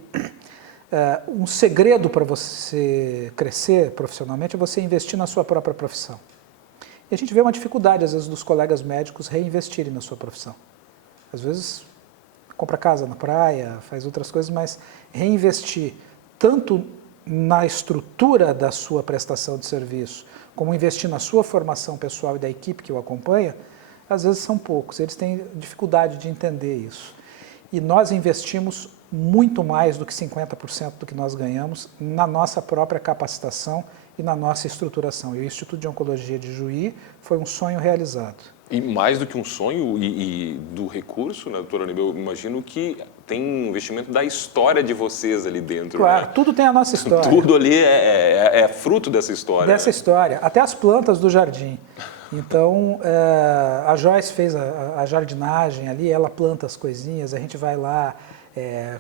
um segredo para você crescer profissionalmente é você investir na sua própria profissão. E a gente vê uma dificuldade, às vezes, dos colegas médicos reinvestirem na sua profissão. Às vezes, compra casa na praia, faz outras coisas, mas reinvestir tanto na estrutura da sua prestação de serviço, como investir na sua formação pessoal e da equipe que o acompanha, às vezes são poucos. Eles têm dificuldade de entender isso. E nós investimos muito mais do que 50% do que nós ganhamos na nossa própria capacitação e na nossa estruturação. E o Instituto de Oncologia de Juí foi um sonho realizado. E mais do que um sonho e do recurso, né, doutora Aníbal, eu imagino que tem um investimento da história de vocês ali dentro. Claro, né? Tudo tem a nossa história. Tudo ali é fruto dessa história. Dessa história, até as plantas do jardim. Então, a Joyce fez a jardinagem ali, ela planta as coisinhas, a gente vai lá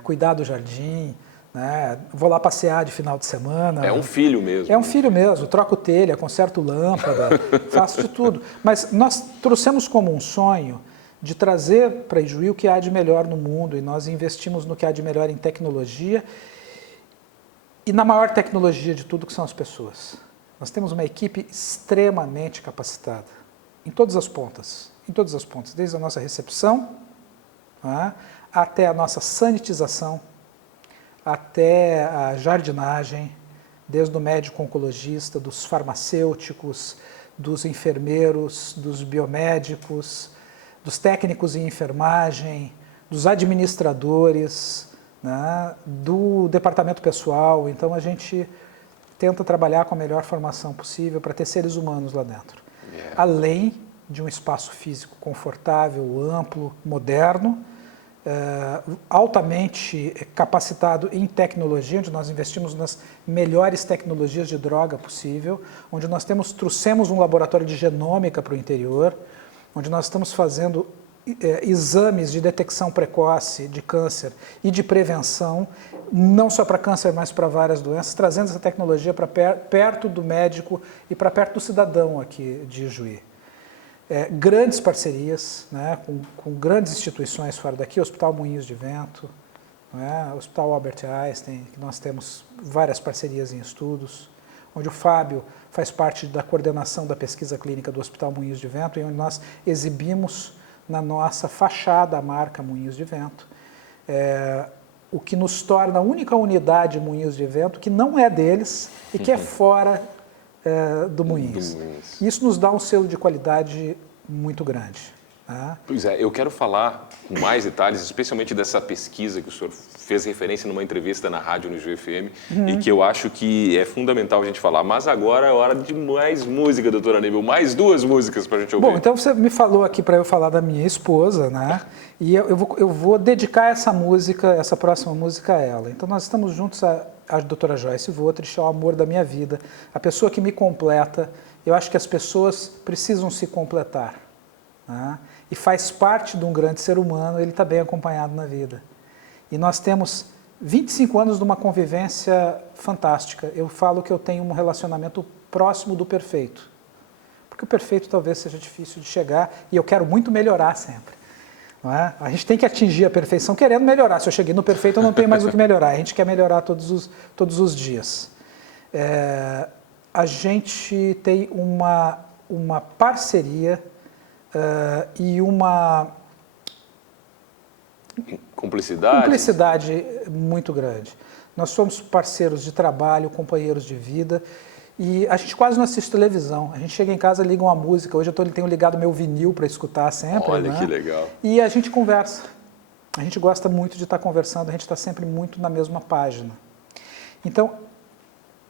cuidar do jardim, né? Vou lá passear de final de semana. É um filho mesmo. É um filho mesmo, troco telha, conserto lâmpada, faço de tudo. Mas nós trouxemos como um sonho de trazer para Ijuí o que há de melhor no mundo, e nós investimos no que há de melhor em tecnologia e na maior tecnologia de tudo, que são as pessoas. Nós temos uma equipe extremamente capacitada, em todas as pontas, desde a nossa recepção, né, até a nossa sanitização, até a jardinagem, desde o médico oncologista, dos farmacêuticos, dos enfermeiros, dos biomédicos, dos técnicos em enfermagem, dos administradores, né, do departamento pessoal. Então a gente tenta trabalhar com a melhor formação possível para ter seres humanos lá dentro. Além de um espaço físico confortável, amplo, moderno, altamente capacitado em tecnologia, onde nós investimos nas melhores tecnologias de droga possível, onde nós trouxemos um laboratório de genômica para o interior, onde nós estamos fazendo exames de detecção precoce de câncer e de prevenção, não só para câncer, mas para várias doenças, trazendo essa tecnologia para perto do médico e para perto do cidadão aqui de Ijuí. Grandes parcerias, né, com grandes instituições fora daqui, Hospital Moinhos de Vento, né, Hospital Albert Einstein, que nós temos várias parcerias em estudos, onde o Fábio faz parte da coordenação da pesquisa clínica do Hospital Moinhos de Vento, e onde nós exibimos na nossa fachada a marca Moinhos de Vento, o que nos torna a única unidade Moinhos de Vento que não é deles e que é fora do Moinhos. Isso nos dá um selo de qualidade muito grande. Tá? Pois é, eu quero falar com mais detalhes, especialmente dessa pesquisa que o senhor fez referência numa entrevista na rádio no Ijuí FM, e que eu acho que é fundamental a gente falar. Mas agora é hora de mais música, doutora Aníbal, mais 2 músicas para a gente ouvir. Bom, então você me falou aqui para eu falar da minha esposa, né? E eu vou dedicar essa música, essa próxima música a ela. Então nós estamos juntos a doutora Joyce Votrich, o amor da minha vida, a pessoa que me completa. Eu acho que as pessoas precisam se completar, né? E faz parte de um grande ser humano ele está bem acompanhado na vida. E nós temos 25 anos de uma convivência fantástica. Eu falo que eu tenho um relacionamento próximo do perfeito. Porque o perfeito talvez seja difícil de chegar e eu quero muito melhorar sempre. Não é? A gente tem que atingir a perfeição querendo melhorar. Se eu cheguei no perfeito, eu não tenho mais o que melhorar. A gente quer melhorar todos os dias. A gente tem uma parceria e uma cumplicidade muito grande. Nós somos parceiros de trabalho, companheiros de vida, e a gente quase não assiste televisão. A gente chega em casa, liga uma música. Hoje eu tenho ligado meu vinil para escutar sempre. Olha, né? que legal. E a gente conversa. A gente gosta muito de estar conversando, a gente está sempre muito na mesma página. Então,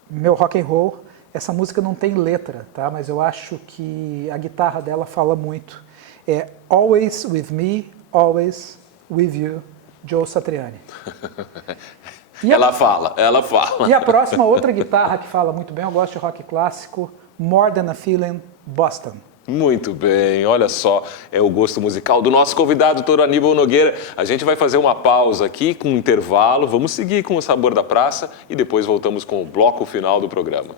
meu rock and roll, essa música não tem letra, tá? Mas eu acho que a guitarra dela fala muito. É Always With Me, Always With You, Joe Satriani. Ela fala. E a próxima, outra guitarra que fala muito bem, eu gosto de rock clássico, More Than a Feeling, Boston. Muito bem, olha só, é o gosto musical do nosso convidado, doutor Aníbal Nogueira. A gente vai fazer uma pausa aqui, com um intervalo, vamos seguir com o Sabor da Praça e depois voltamos com o bloco final do programa.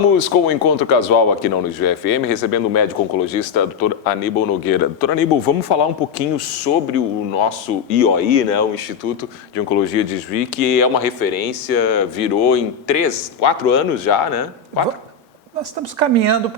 Voltamos com o Encontro Casual aqui na UnijuFM, recebendo o médico oncologista Dr. Aníbal Nogueira. Dr. Aníbal, vamos falar um pouquinho sobre o nosso IOI, né, o Instituto de Oncologia de Juí, que é uma referência, virou em 4 anos já, né? 4? Nós estamos caminhando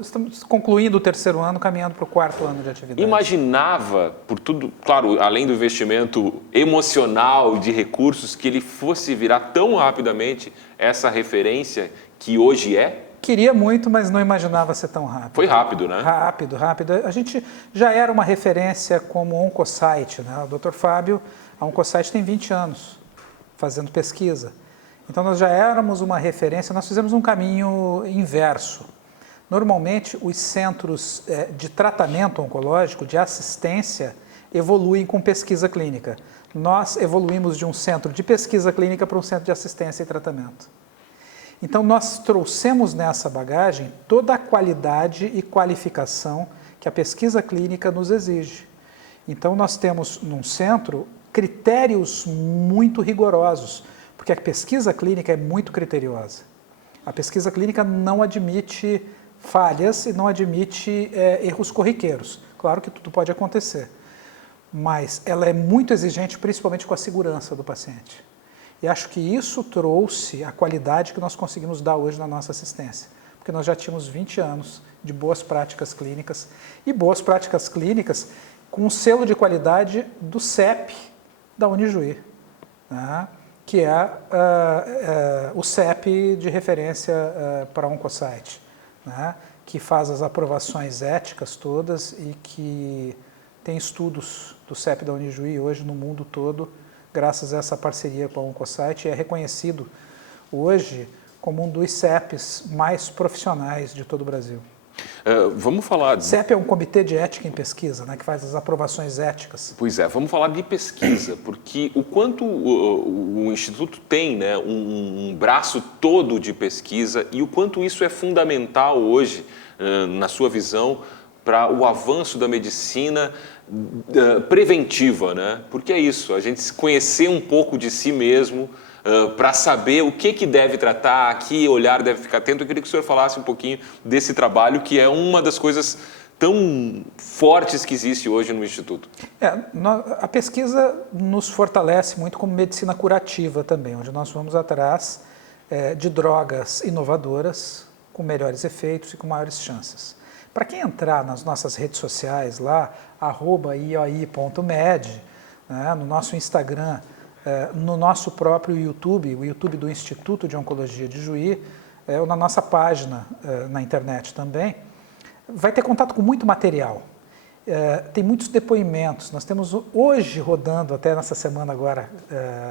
estamos concluindo o 3º ano, caminhando para o 4º ano de atividade. Imaginava, por tudo, claro, além do investimento emocional de recursos, que ele fosse virar tão rapidamente essa referência que hoje é? Queria muito, mas não imaginava ser tão rápido. Foi rápido, né? Rápido. A gente já era uma referência como Oncosite, né? O Dr. Fábio, a Oncosite tem 20 anos fazendo pesquisa. Então, nós já éramos uma referência, nós fizemos um caminho inverso. Normalmente, os centros de tratamento oncológico, de assistência, evoluem com pesquisa clínica. Nós evoluímos de um centro de pesquisa clínica para um centro de assistência e tratamento. Então, nós trouxemos nessa bagagem toda a qualidade e qualificação que a pesquisa clínica nos exige. Então, nós temos num centro critérios muito rigorosos, porque a pesquisa clínica é muito criteriosa. A pesquisa clínica não admite falhas e não admite erros corriqueiros. Claro que tudo pode acontecer, mas ela é muito exigente, principalmente com a segurança do paciente. E acho que isso trouxe a qualidade que nós conseguimos dar hoje na nossa assistência, porque nós já tínhamos 20 anos de boas práticas clínicas, e boas práticas clínicas com um selo de qualidade do CEP da Unijuí, né? Que é o CEP de referência para a Oncosite, né? Que faz as aprovações éticas todas e que tem estudos do CEP da Unijuí hoje no mundo todo, graças a essa parceria com a Oncosite, e é reconhecido hoje como um dos CEPs mais profissionais de todo o Brasil. Vamos falar... CEP é um comitê de ética em pesquisa, né, que faz as aprovações éticas. Pois é, vamos falar de pesquisa, porque o quanto o Instituto tem, né, um braço todo de pesquisa e o quanto isso é fundamental hoje, na sua visão, para o avanço da medicina preventiva, né? Porque é isso, a gente se conhecer um pouco de si mesmo, para saber o que deve tratar, a que olhar deve ficar atento. Eu queria que o senhor falasse um pouquinho desse trabalho, que é uma das coisas tão fortes que existe hoje no Instituto. A pesquisa nos fortalece muito como medicina curativa também, onde nós vamos atrás de drogas inovadoras, com melhores efeitos e com maiores chances. Para quem entrar nas nossas redes sociais lá, @ioi.med, né, no nosso Instagram, no nosso próprio YouTube, o YouTube do Instituto de Oncologia de Juí, ou na nossa página na internet também, vai ter contato com muito material. Tem muitos depoimentos. Nós temos hoje rodando, até nessa semana agora,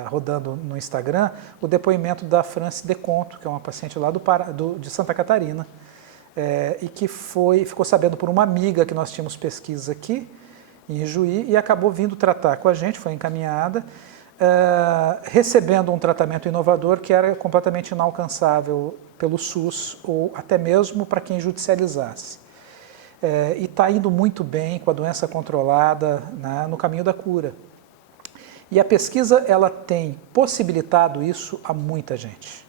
rodando no Instagram, o depoimento da Franci Deconto, que é uma paciente lá de Santa Catarina, e que ficou sabendo por uma amiga que nós tínhamos pesquisa aqui em Juí e acabou vindo tratar com a gente, foi encaminhada, recebendo um tratamento inovador que era completamente inalcançável pelo SUS ou até mesmo para quem judicializasse. E está indo muito bem com a doença controlada, né, no caminho da cura. E a pesquisa ela tem possibilitado isso a muita gente.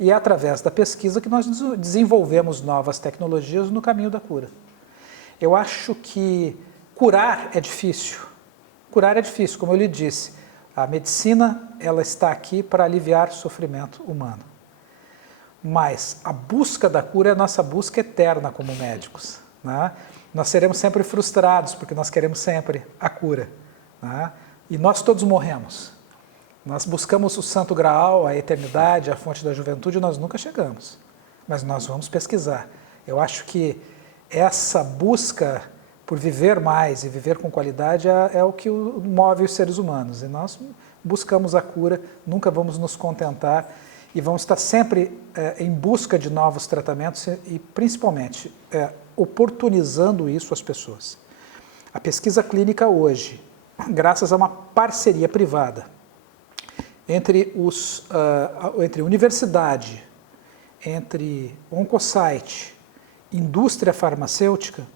E é através da pesquisa que nós desenvolvemos novas tecnologias no caminho da cura. Eu acho que curar é difícil. Curar é difícil, como eu lhe disse. A medicina ela está aqui para aliviar o sofrimento humano. Mas a busca da cura é a nossa busca eterna como médicos, né? Nós seremos sempre frustrados, porque nós queremos sempre a cura, né? E nós todos morremos. Nós buscamos o santo graal, a eternidade, a fonte da juventude, e nós nunca chegamos. Mas nós vamos pesquisar. Eu acho que essa busca por viver mais e viver com qualidade é o que move os seres humanos. E nós buscamos a cura, nunca vamos nos contentar e vamos estar sempre em busca de novos tratamentos e, principalmente, oportunizando isso às pessoas. A pesquisa clínica hoje, graças a uma parceria privada entre universidade, entre Oncosite, indústria farmacêutica,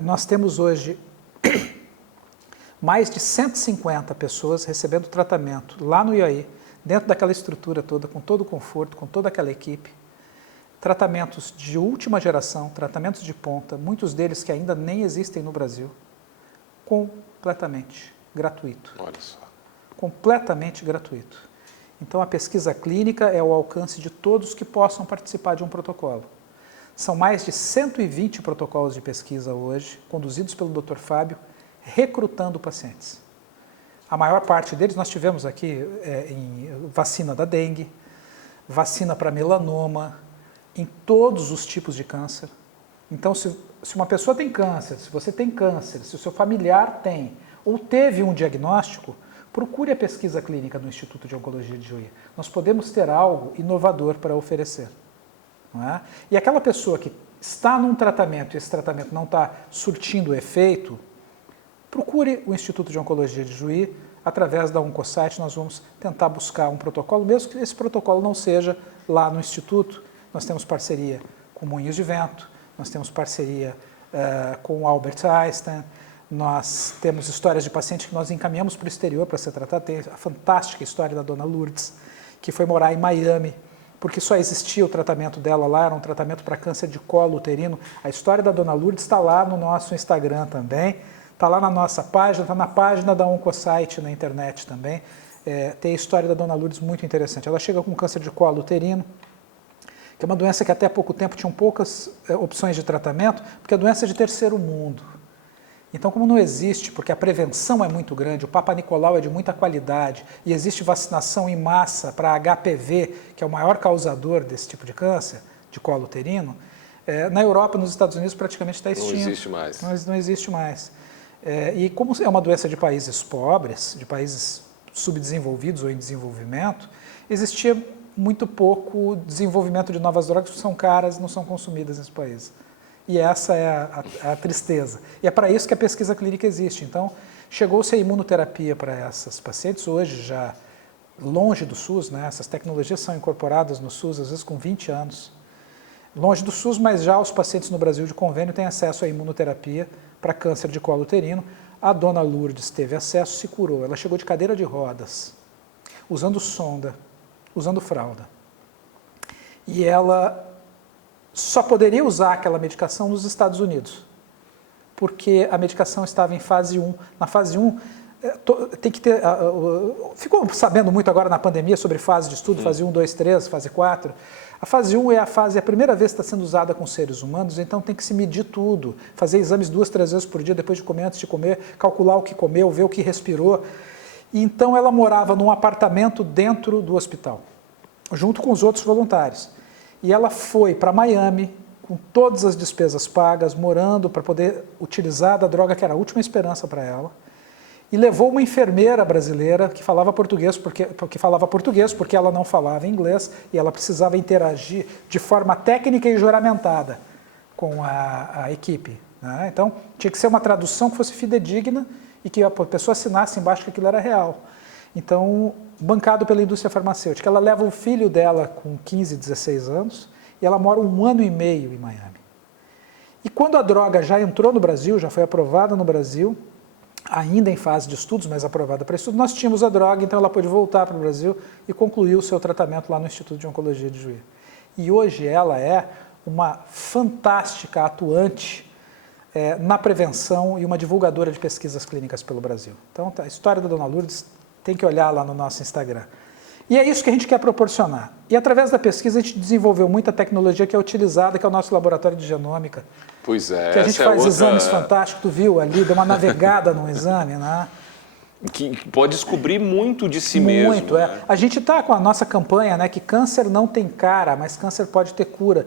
nós temos hoje mais de 150 pessoas recebendo tratamento lá no IAI, dentro daquela estrutura toda, com todo o conforto, com toda aquela equipe, tratamentos de última geração, tratamentos de ponta, muitos deles que ainda nem existem no Brasil, completamente gratuito. Olha só. Completamente gratuito. Então, a pesquisa clínica é o alcance de todos que possam participar de um protocolo. São mais de 120 protocolos de pesquisa hoje, conduzidos pelo Dr. Fábio, recrutando pacientes. A maior parte deles nós tivemos aqui em vacina da dengue, vacina para melanoma, em todos os tipos de câncer. Então, se uma pessoa tem câncer, se você tem câncer, se o seu familiar tem ou teve um diagnóstico, procure a pesquisa clínica no Instituto de Oncologia de Juí. Nós podemos ter algo inovador para oferecer. Não é? E aquela pessoa que está num tratamento e esse tratamento não está surtindo efeito, procure o Instituto de Oncologia de Juí. Através da Oncosite nós vamos tentar buscar um protocolo, mesmo que esse protocolo não seja lá no Instituto. Nós temos parceria com Moinhos de Vento, nós temos parceria com o Albert Einstein, nós temos histórias de pacientes que nós encaminhamos para o exterior para ser tratado. Tem a fantástica história da dona Lourdes, que foi morar em Miami, porque só existia o tratamento dela lá, era um tratamento para câncer de colo uterino. A história da dona Lourdes está lá no nosso Instagram também, está lá na nossa página, está na página da Oncosite na internet também. Tem a história da dona Lourdes muito interessante. Ela chega com câncer de colo uterino, que é uma doença que até há pouco tempo tinham poucas opções de tratamento, porque é doença de terceiro mundo. Então, como não existe, porque a prevenção é muito grande, o Papa Nicolau é de muita qualidade e existe vacinação em massa para HPV, que é o maior causador desse tipo de câncer, de colo uterino, na Europa e nos Estados Unidos praticamente está extinto. Não existe mais. Mas não existe mais. E como é uma doença de países pobres, de países subdesenvolvidos ou em desenvolvimento, existia muito pouco desenvolvimento de novas drogas que são caras e não são consumidas nesse país. E essa é a tristeza. E é para isso que a pesquisa clínica existe. Então, chegou-se a imunoterapia para essas pacientes, hoje já longe do SUS, né? Essas tecnologias são incorporadas no SUS, às vezes com 20 anos. Longe do SUS, mas já os pacientes no Brasil de convênio têm acesso à imunoterapia para câncer de colo uterino. A dona Lourdes teve acesso, se curou. Ela chegou de cadeira de rodas, usando sonda, usando fralda. E ela só poderia usar aquela medicação nos Estados Unidos, porque a medicação estava em fase 1. Na fase 1, tem que ter... Ficou sabendo muito agora na pandemia sobre fase de estudo, fase 1, 2, 3, fase 4. A fase 1 é a primeira vez que está sendo usada com seres humanos, então tem que se medir tudo, fazer exames 2, 3 vezes por dia, depois de comer, antes de comer, calcular o que comeu, ver o que respirou. E então ela morava num apartamento dentro do hospital, junto com os outros voluntários. E ela foi para Miami, com todas as despesas pagas, morando para poder utilizar da droga que era a última esperança para ela, e levou uma enfermeira brasileira que falava português, porque ela não falava inglês, e ela precisava interagir de forma técnica e juramentada com a equipe. Né? Então, tinha que ser uma tradução que fosse fidedigna e que a pessoa assinasse embaixo que aquilo era real. Então, bancado pela indústria farmacêutica. Ela leva o filho dela com 15, 16 anos e ela mora 1 ano e meio em Miami. E quando a droga já entrou no Brasil, já foi aprovada no Brasil, ainda em fase de estudos, mas aprovada para estudo, nós tínhamos a droga, então ela pôde voltar para o Brasil e concluir o seu tratamento lá no Instituto de Oncologia de Juí. E hoje ela é uma fantástica atuante na prevenção e uma divulgadora de pesquisas clínicas pelo Brasil. Então, a história da dona Lourdes tem que olhar lá no nosso Instagram. E é isso que a gente quer proporcionar. E através da pesquisa a gente desenvolveu muita tecnologia que é utilizada, que é o nosso laboratório de genômica. Pois é. Que a gente faz exames fantásticos, tu viu ali, deu uma navegada no exame, né? Que pode descobrir muito de si mesmo. Muito, né? A gente está com a nossa campanha, né, que câncer não tem cara, mas câncer pode ter cura.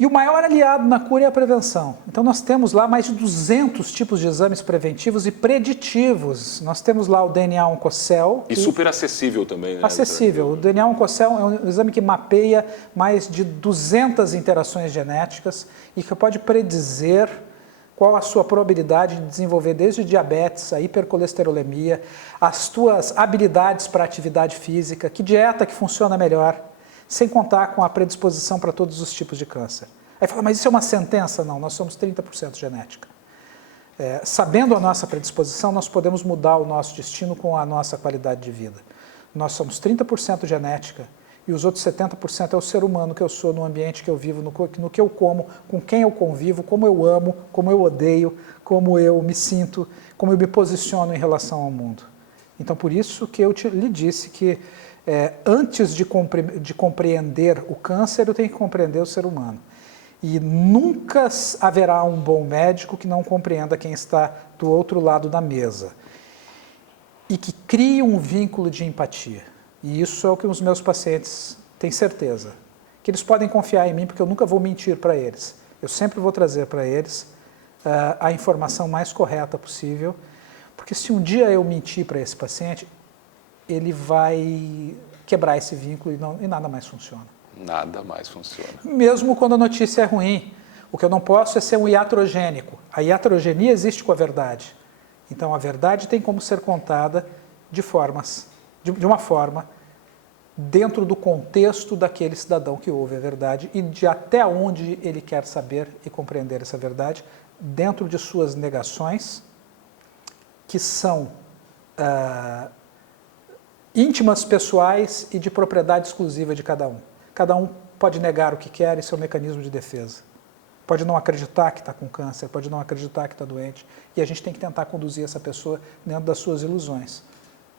E o maior aliado na cura é a prevenção. Então nós temos lá mais de 200 tipos de exames preventivos e preditivos. Nós temos lá o DNA Oncocell. E super acessível também, né? Acessível. O DNA Oncocell é um exame que mapeia mais de 200 interações genéticas e que pode predizer qual a sua probabilidade de desenvolver desde diabetes, a hipercolesterolemia, as tuas habilidades para atividade física, que dieta que funciona melhor, sem contar com a predisposição para todos os tipos de câncer. Aí fala, mas isso é uma sentença? Não, nós somos 30% genética. Sabendo a nossa predisposição, nós podemos mudar o nosso destino com a nossa qualidade de vida. Nós somos 30% genética e os outros 70% é o ser humano que eu sou, no ambiente que eu vivo, no que eu como, com quem eu convivo, como eu amo, como eu odeio, como eu me sinto, como eu me posiciono em relação ao mundo. Então, por isso que eu lhe disse que antes de compreender o câncer, eu tenho que compreender o ser humano. E nunca haverá um bom médico que não compreenda quem está do outro lado da mesa. E que crie um vínculo de empatia. E isso é o que os meus pacientes têm certeza. Que eles podem confiar em mim, porque eu nunca vou mentir para eles. Eu sempre vou trazer para eles a informação mais correta possível. Porque se um dia eu mentir para esse paciente, ele vai quebrar esse vínculo e nada mais funciona. Nada mais funciona. Mesmo quando a notícia é ruim. O que eu não posso é ser um iatrogênico. A iatrogenia existe com a verdade. Então, a verdade tem como ser contada de uma forma dentro do contexto daquele cidadão que ouve a verdade e de até onde ele quer saber e compreender essa verdade, dentro de suas negações, que são íntimas, pessoais e de propriedade exclusiva de cada um. Cada um pode negar o que quer, isso é um mecanismo de defesa. Pode não acreditar que está com câncer, pode não acreditar que está doente. E a gente tem que tentar conduzir essa pessoa dentro das suas ilusões.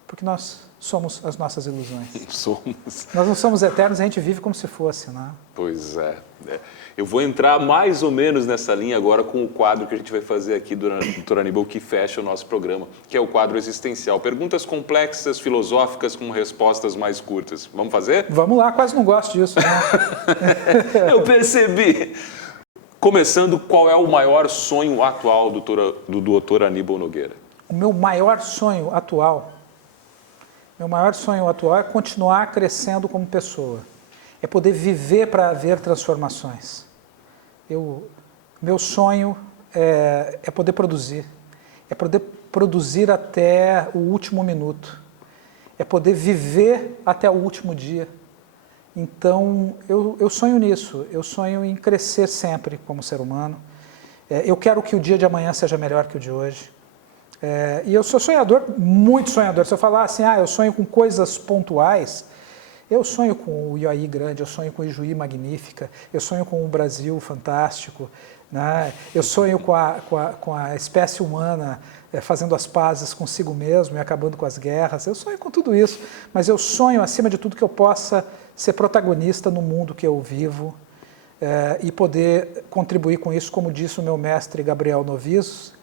Porque nós somos as nossas ilusões. Somos. Nós não somos eternos, a gente vive como se fosse, né? Pois é. Eu vou entrar mais ou menos nessa linha agora com o quadro que a gente vai fazer aqui, doutor Aníbal, que fecha o nosso programa, que é o quadro existencial. Perguntas complexas, filosóficas, com respostas mais curtas. Vamos fazer? Vamos lá, quase não gosto disso, né? Eu percebi. Começando, qual é o maior sonho atual do doutor Aníbal Nogueira? O meu maior sonho atual é continuar crescendo como pessoa. É poder viver para ver transformações. Meu sonho é poder produzir. É poder produzir até o último minuto. É poder viver até o último dia. Então, eu sonho nisso. Eu sonho em crescer sempre como ser humano. Eu quero que o dia de amanhã seja melhor que o de hoje. E eu sou sonhador, muito sonhador. Se eu falar assim, eu sonho com coisas pontuais, eu sonho com o Iuaí grande, eu sonho com o Ijuí magnífica, eu sonho com o Brasil fantástico, né? Eu sonho com a espécie humana fazendo as pazes consigo mesmo e acabando com as guerras. Eu sonho com tudo isso, mas eu sonho, acima de tudo, que eu possa ser protagonista no mundo que eu vivo e poder contribuir com isso, como disse o meu mestre Gabriel Novis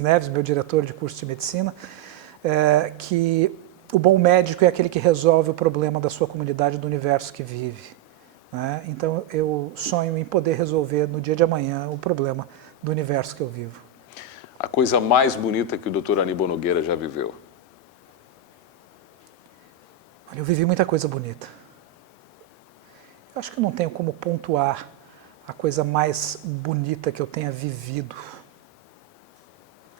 Neves, meu diretor de curso de medicina, que o bom médico é aquele que resolve o problema da sua comunidade, do universo que vive. Né? Então, eu sonho em poder resolver no dia de amanhã o problema do universo que eu vivo. A coisa mais bonita que o doutor Aníbal Nogueira já viveu? Olha, eu vivi muita coisa bonita. Eu acho que eu não tenho como pontuar a coisa mais bonita que eu tenha vivido.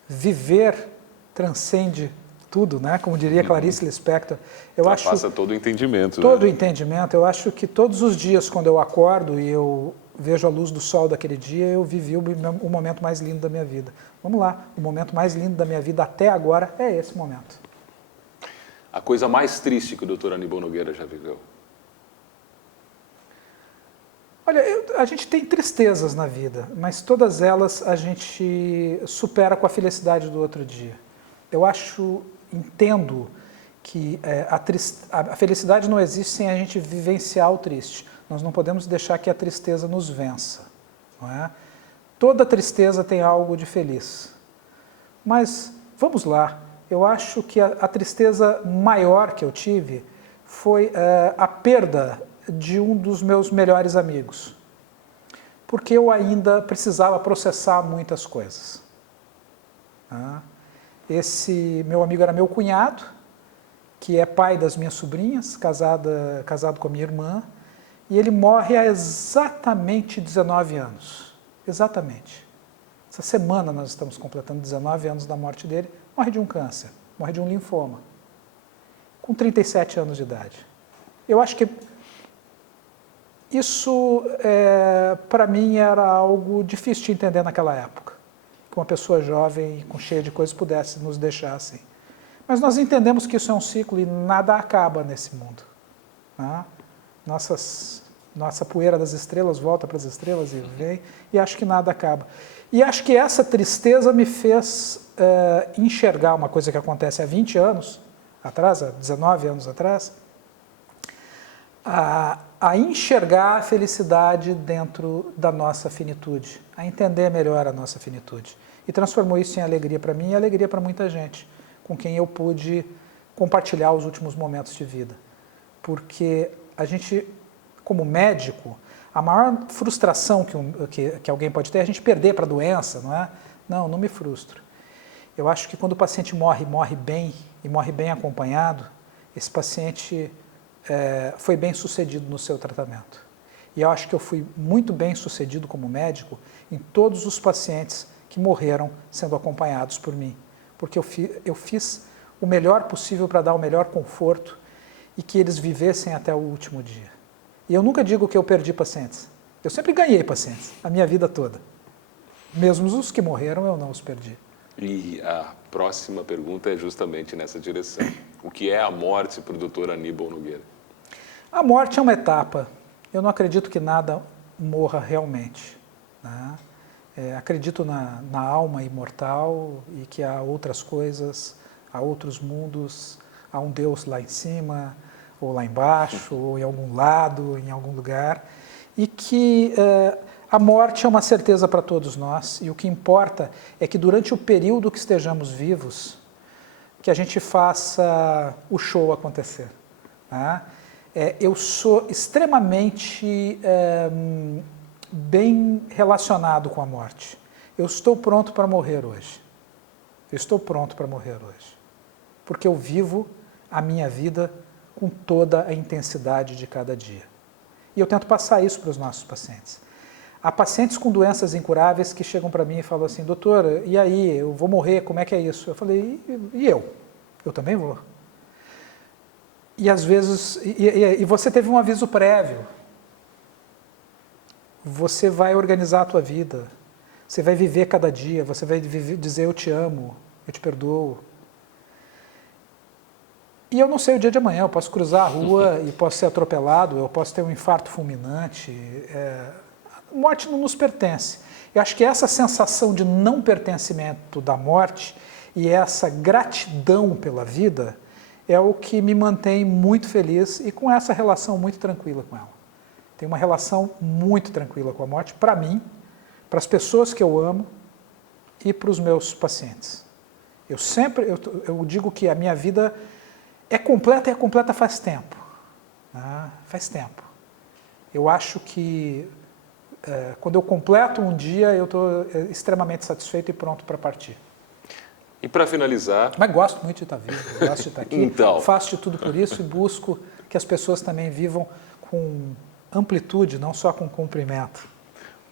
Viver transcende tudo, né? Como diria Clarice Lispector. Passa todo o entendimento. Todo o entendimento. Eu acho que todos os dias, quando eu acordo e eu vejo a luz do sol daquele dia, eu vivi o momento mais lindo da minha vida. Vamos lá, o momento mais lindo da minha vida até agora é esse momento. A coisa mais triste que o doutor Aníbal Nogueira já viveu? Olha, a gente tem tristezas na vida, mas todas elas a gente supera com a felicidade do outro dia. Eu entendo que a felicidade não existe sem a gente vivenciar o triste. Nós não podemos deixar que a tristeza nos vença. Não é? Toda tristeza tem algo de feliz. Mas, vamos lá, eu acho que a tristeza maior que eu tive foi a perda de um dos meus melhores amigos, porque eu ainda precisava processar muitas coisas. Esse meu amigo era meu cunhado, que é pai das minhas sobrinhas, casado com a minha irmã, e ele morre há exatamente 19 anos. Exatamente. Essa semana nós estamos completando 19 anos da morte dele. Morre de um câncer, morre de um linfoma, com 37 anos de idade. Eu acho que isso, para mim, era algo difícil de entender naquela época. Que uma pessoa jovem, cheia de coisas, pudesse nos deixar assim. Mas nós entendemos que isso é um ciclo e nada acaba nesse mundo. Né? Nossa poeira das estrelas volta para as estrelas e vem, e acho que nada acaba. E acho que essa tristeza me fez enxergar uma coisa que acontece há 20 anos atrás, há 19 anos atrás, a enxergar a felicidade dentro da nossa finitude, a entender melhor a nossa finitude. E transformou isso em alegria para mim e alegria para muita gente, com quem eu pude compartilhar os últimos momentos de vida. Porque a gente, como médico, a maior frustração que alguém pode ter é a gente perder para a doença, não é? Não me frustro. Eu acho que quando o paciente morre bem, e morre bem acompanhado, esse paciente foi bem sucedido no seu tratamento. E eu acho que eu fui muito bem sucedido como médico em todos os pacientes que morreram sendo acompanhados por mim. Porque eu fiz o melhor possível para dar o melhor conforto e que eles vivessem até o último dia. E eu nunca digo que eu perdi pacientes. Eu sempre ganhei pacientes, a minha vida toda. Mesmo os que morreram, eu não os perdi. E a próxima pergunta é justamente nessa direção. O que é a morte para o Dr. Aníbal Nogueira? A morte é uma etapa. Eu não acredito que nada morra realmente. Né? Acredito na alma imortal e que há outras coisas, há outros mundos, há um Deus lá em cima, ou lá embaixo, ou em algum lado, em algum lugar, e que a morte é uma certeza para todos nós, e o que importa é que durante o período que estejamos vivos, que a gente faça o show acontecer. Né? Eu sou extremamente bem relacionado com a morte. Eu estou pronto para morrer hoje. Eu estou pronto para morrer hoje. Porque eu vivo a minha vida com toda a intensidade de cada dia. E eu tento passar isso para os nossos pacientes. Há pacientes com doenças incuráveis que chegam para mim e falam assim, doutor, e aí, eu vou morrer, como é que é isso? Eu falei, e eu? Eu também vou. E às vezes, e você teve um aviso prévio. Você vai organizar a tua vida, você vai viver cada dia, você vai dizer eu te amo, eu te perdoo. E eu não sei o dia de amanhã, eu posso cruzar a rua e posso ser atropelado, eu posso ter um infarto fulminante. A morte não nos pertence. Eu acho que essa sensação de não pertencimento da morte e essa gratidão pela vida é o que me mantém muito feliz e com essa relação muito tranquila com ela. Tenho uma relação muito tranquila com a morte, para mim, para as pessoas que eu amo e para os meus pacientes. Eu digo que a minha vida é completa e é completa faz tempo. Né? Faz tempo. Eu acho que quando eu completo um dia, eu estou extremamente satisfeito e pronto para partir. E para finalizar... Mas gosto muito de estar vivo, gosto de estar aqui, então. Faço de tudo por isso e busco que as pessoas também vivam com amplitude, não só com comprimento.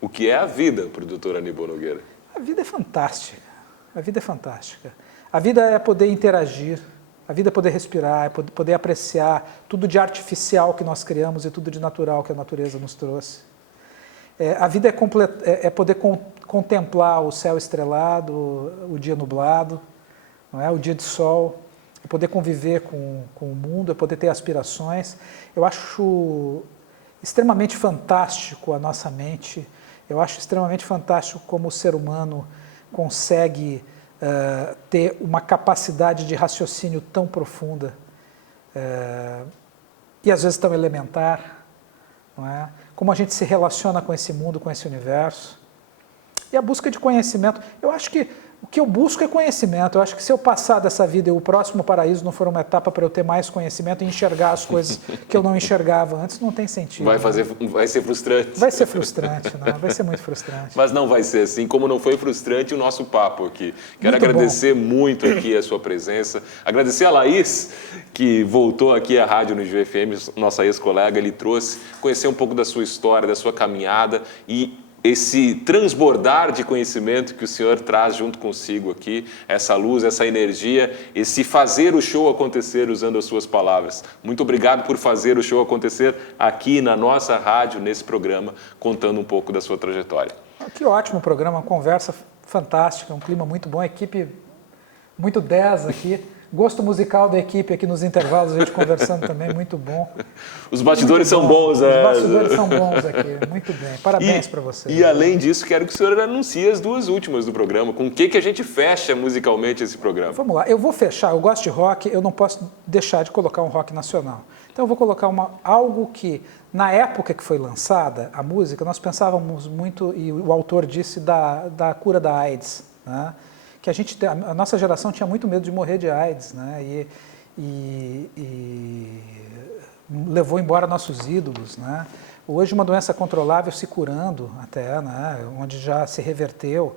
O que é a vida para o Dr. Aníbal Nogueira? A vida é fantástica, a vida é fantástica. A vida é poder interagir, a vida é poder respirar, é poder apreciar tudo de artificial que nós criamos e tudo de natural que a natureza nos trouxe. A vida é poder contemplar o céu estrelado, o dia nublado, não é? O dia de sol, é poder conviver com o mundo, é poder ter aspirações. Eu acho extremamente fantástico a nossa mente, eu acho extremamente fantástico como o ser humano consegue ter uma capacidade de raciocínio tão profunda e às vezes tão elementar, não é? Como a gente se relaciona com esse mundo, com esse universo. E a busca de conhecimento. Eu acho que o que eu busco é conhecimento. Eu acho que se eu passar dessa vida e o próximo paraíso não for uma etapa para eu ter mais conhecimento e enxergar as coisas que eu não enxergava antes, não tem sentido. Vai ser frustrante. Vai ser frustrante, não? Vai ser muito frustrante. Mas não vai ser assim, como não foi frustrante o nosso papo aqui. Quero Muito agradecer muito aqui a sua presença. Agradecer a Laís, que voltou aqui à Rádio Unijuí FM, nossa ex-colega, ele trouxe, conhecer um pouco da sua história, da sua caminhada e esse transbordar de conhecimento que o senhor traz junto consigo aqui, essa luz, essa energia, esse fazer o show acontecer usando as suas palavras. Muito obrigado por fazer o show acontecer aqui na nossa rádio, nesse programa, contando um pouco da sua trajetória. Que ótimo programa, uma conversa fantástica, um clima muito bom, equipe muito 10 aqui, Gosto musical da equipe aqui nos intervalos, a gente conversando também, muito bom. Os bastidores são bons, né? Os bastidores são bons aqui, muito bem. Parabéns para você. E além disso, quero que o senhor anuncie as duas últimas do programa. Com o que a gente fecha musicalmente esse programa? Vamos lá, eu vou fechar, eu gosto de rock, eu não posso deixar de colocar um rock nacional. Então eu vou colocar algo que, na época que foi lançada a música, nós pensávamos muito, e o autor disse, da cura da AIDS, né? Que a nossa geração tinha muito medo de morrer de AIDS, né? E levou embora nossos ídolos, né? Hoje uma doença controlável se curando até, né? Onde já se reverteu,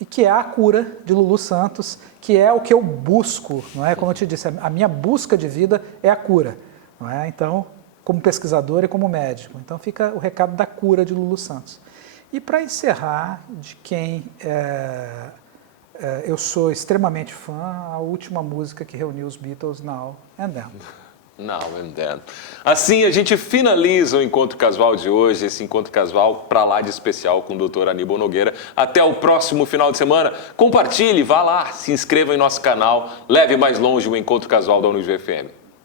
e que é a cura de Lulu Santos, que é o que eu busco, não é? Como eu te disse, a minha busca de vida é a cura, não é? Então, como pesquisador e como médico. Então fica o recado da cura de Lulu Santos. E para encerrar, de quem eu sou extremamente fã, a última música que reuniu os Beatles, Now and Then. Now and Then. Assim a gente finaliza o Encontro Casual de hoje, esse Encontro Casual pra lá de especial com o Dr. Aníbal Nogueira. Até o próximo final de semana. Compartilhe, vá lá, se inscreva em nosso canal, leve mais longe o Encontro Casual da UnijuFM.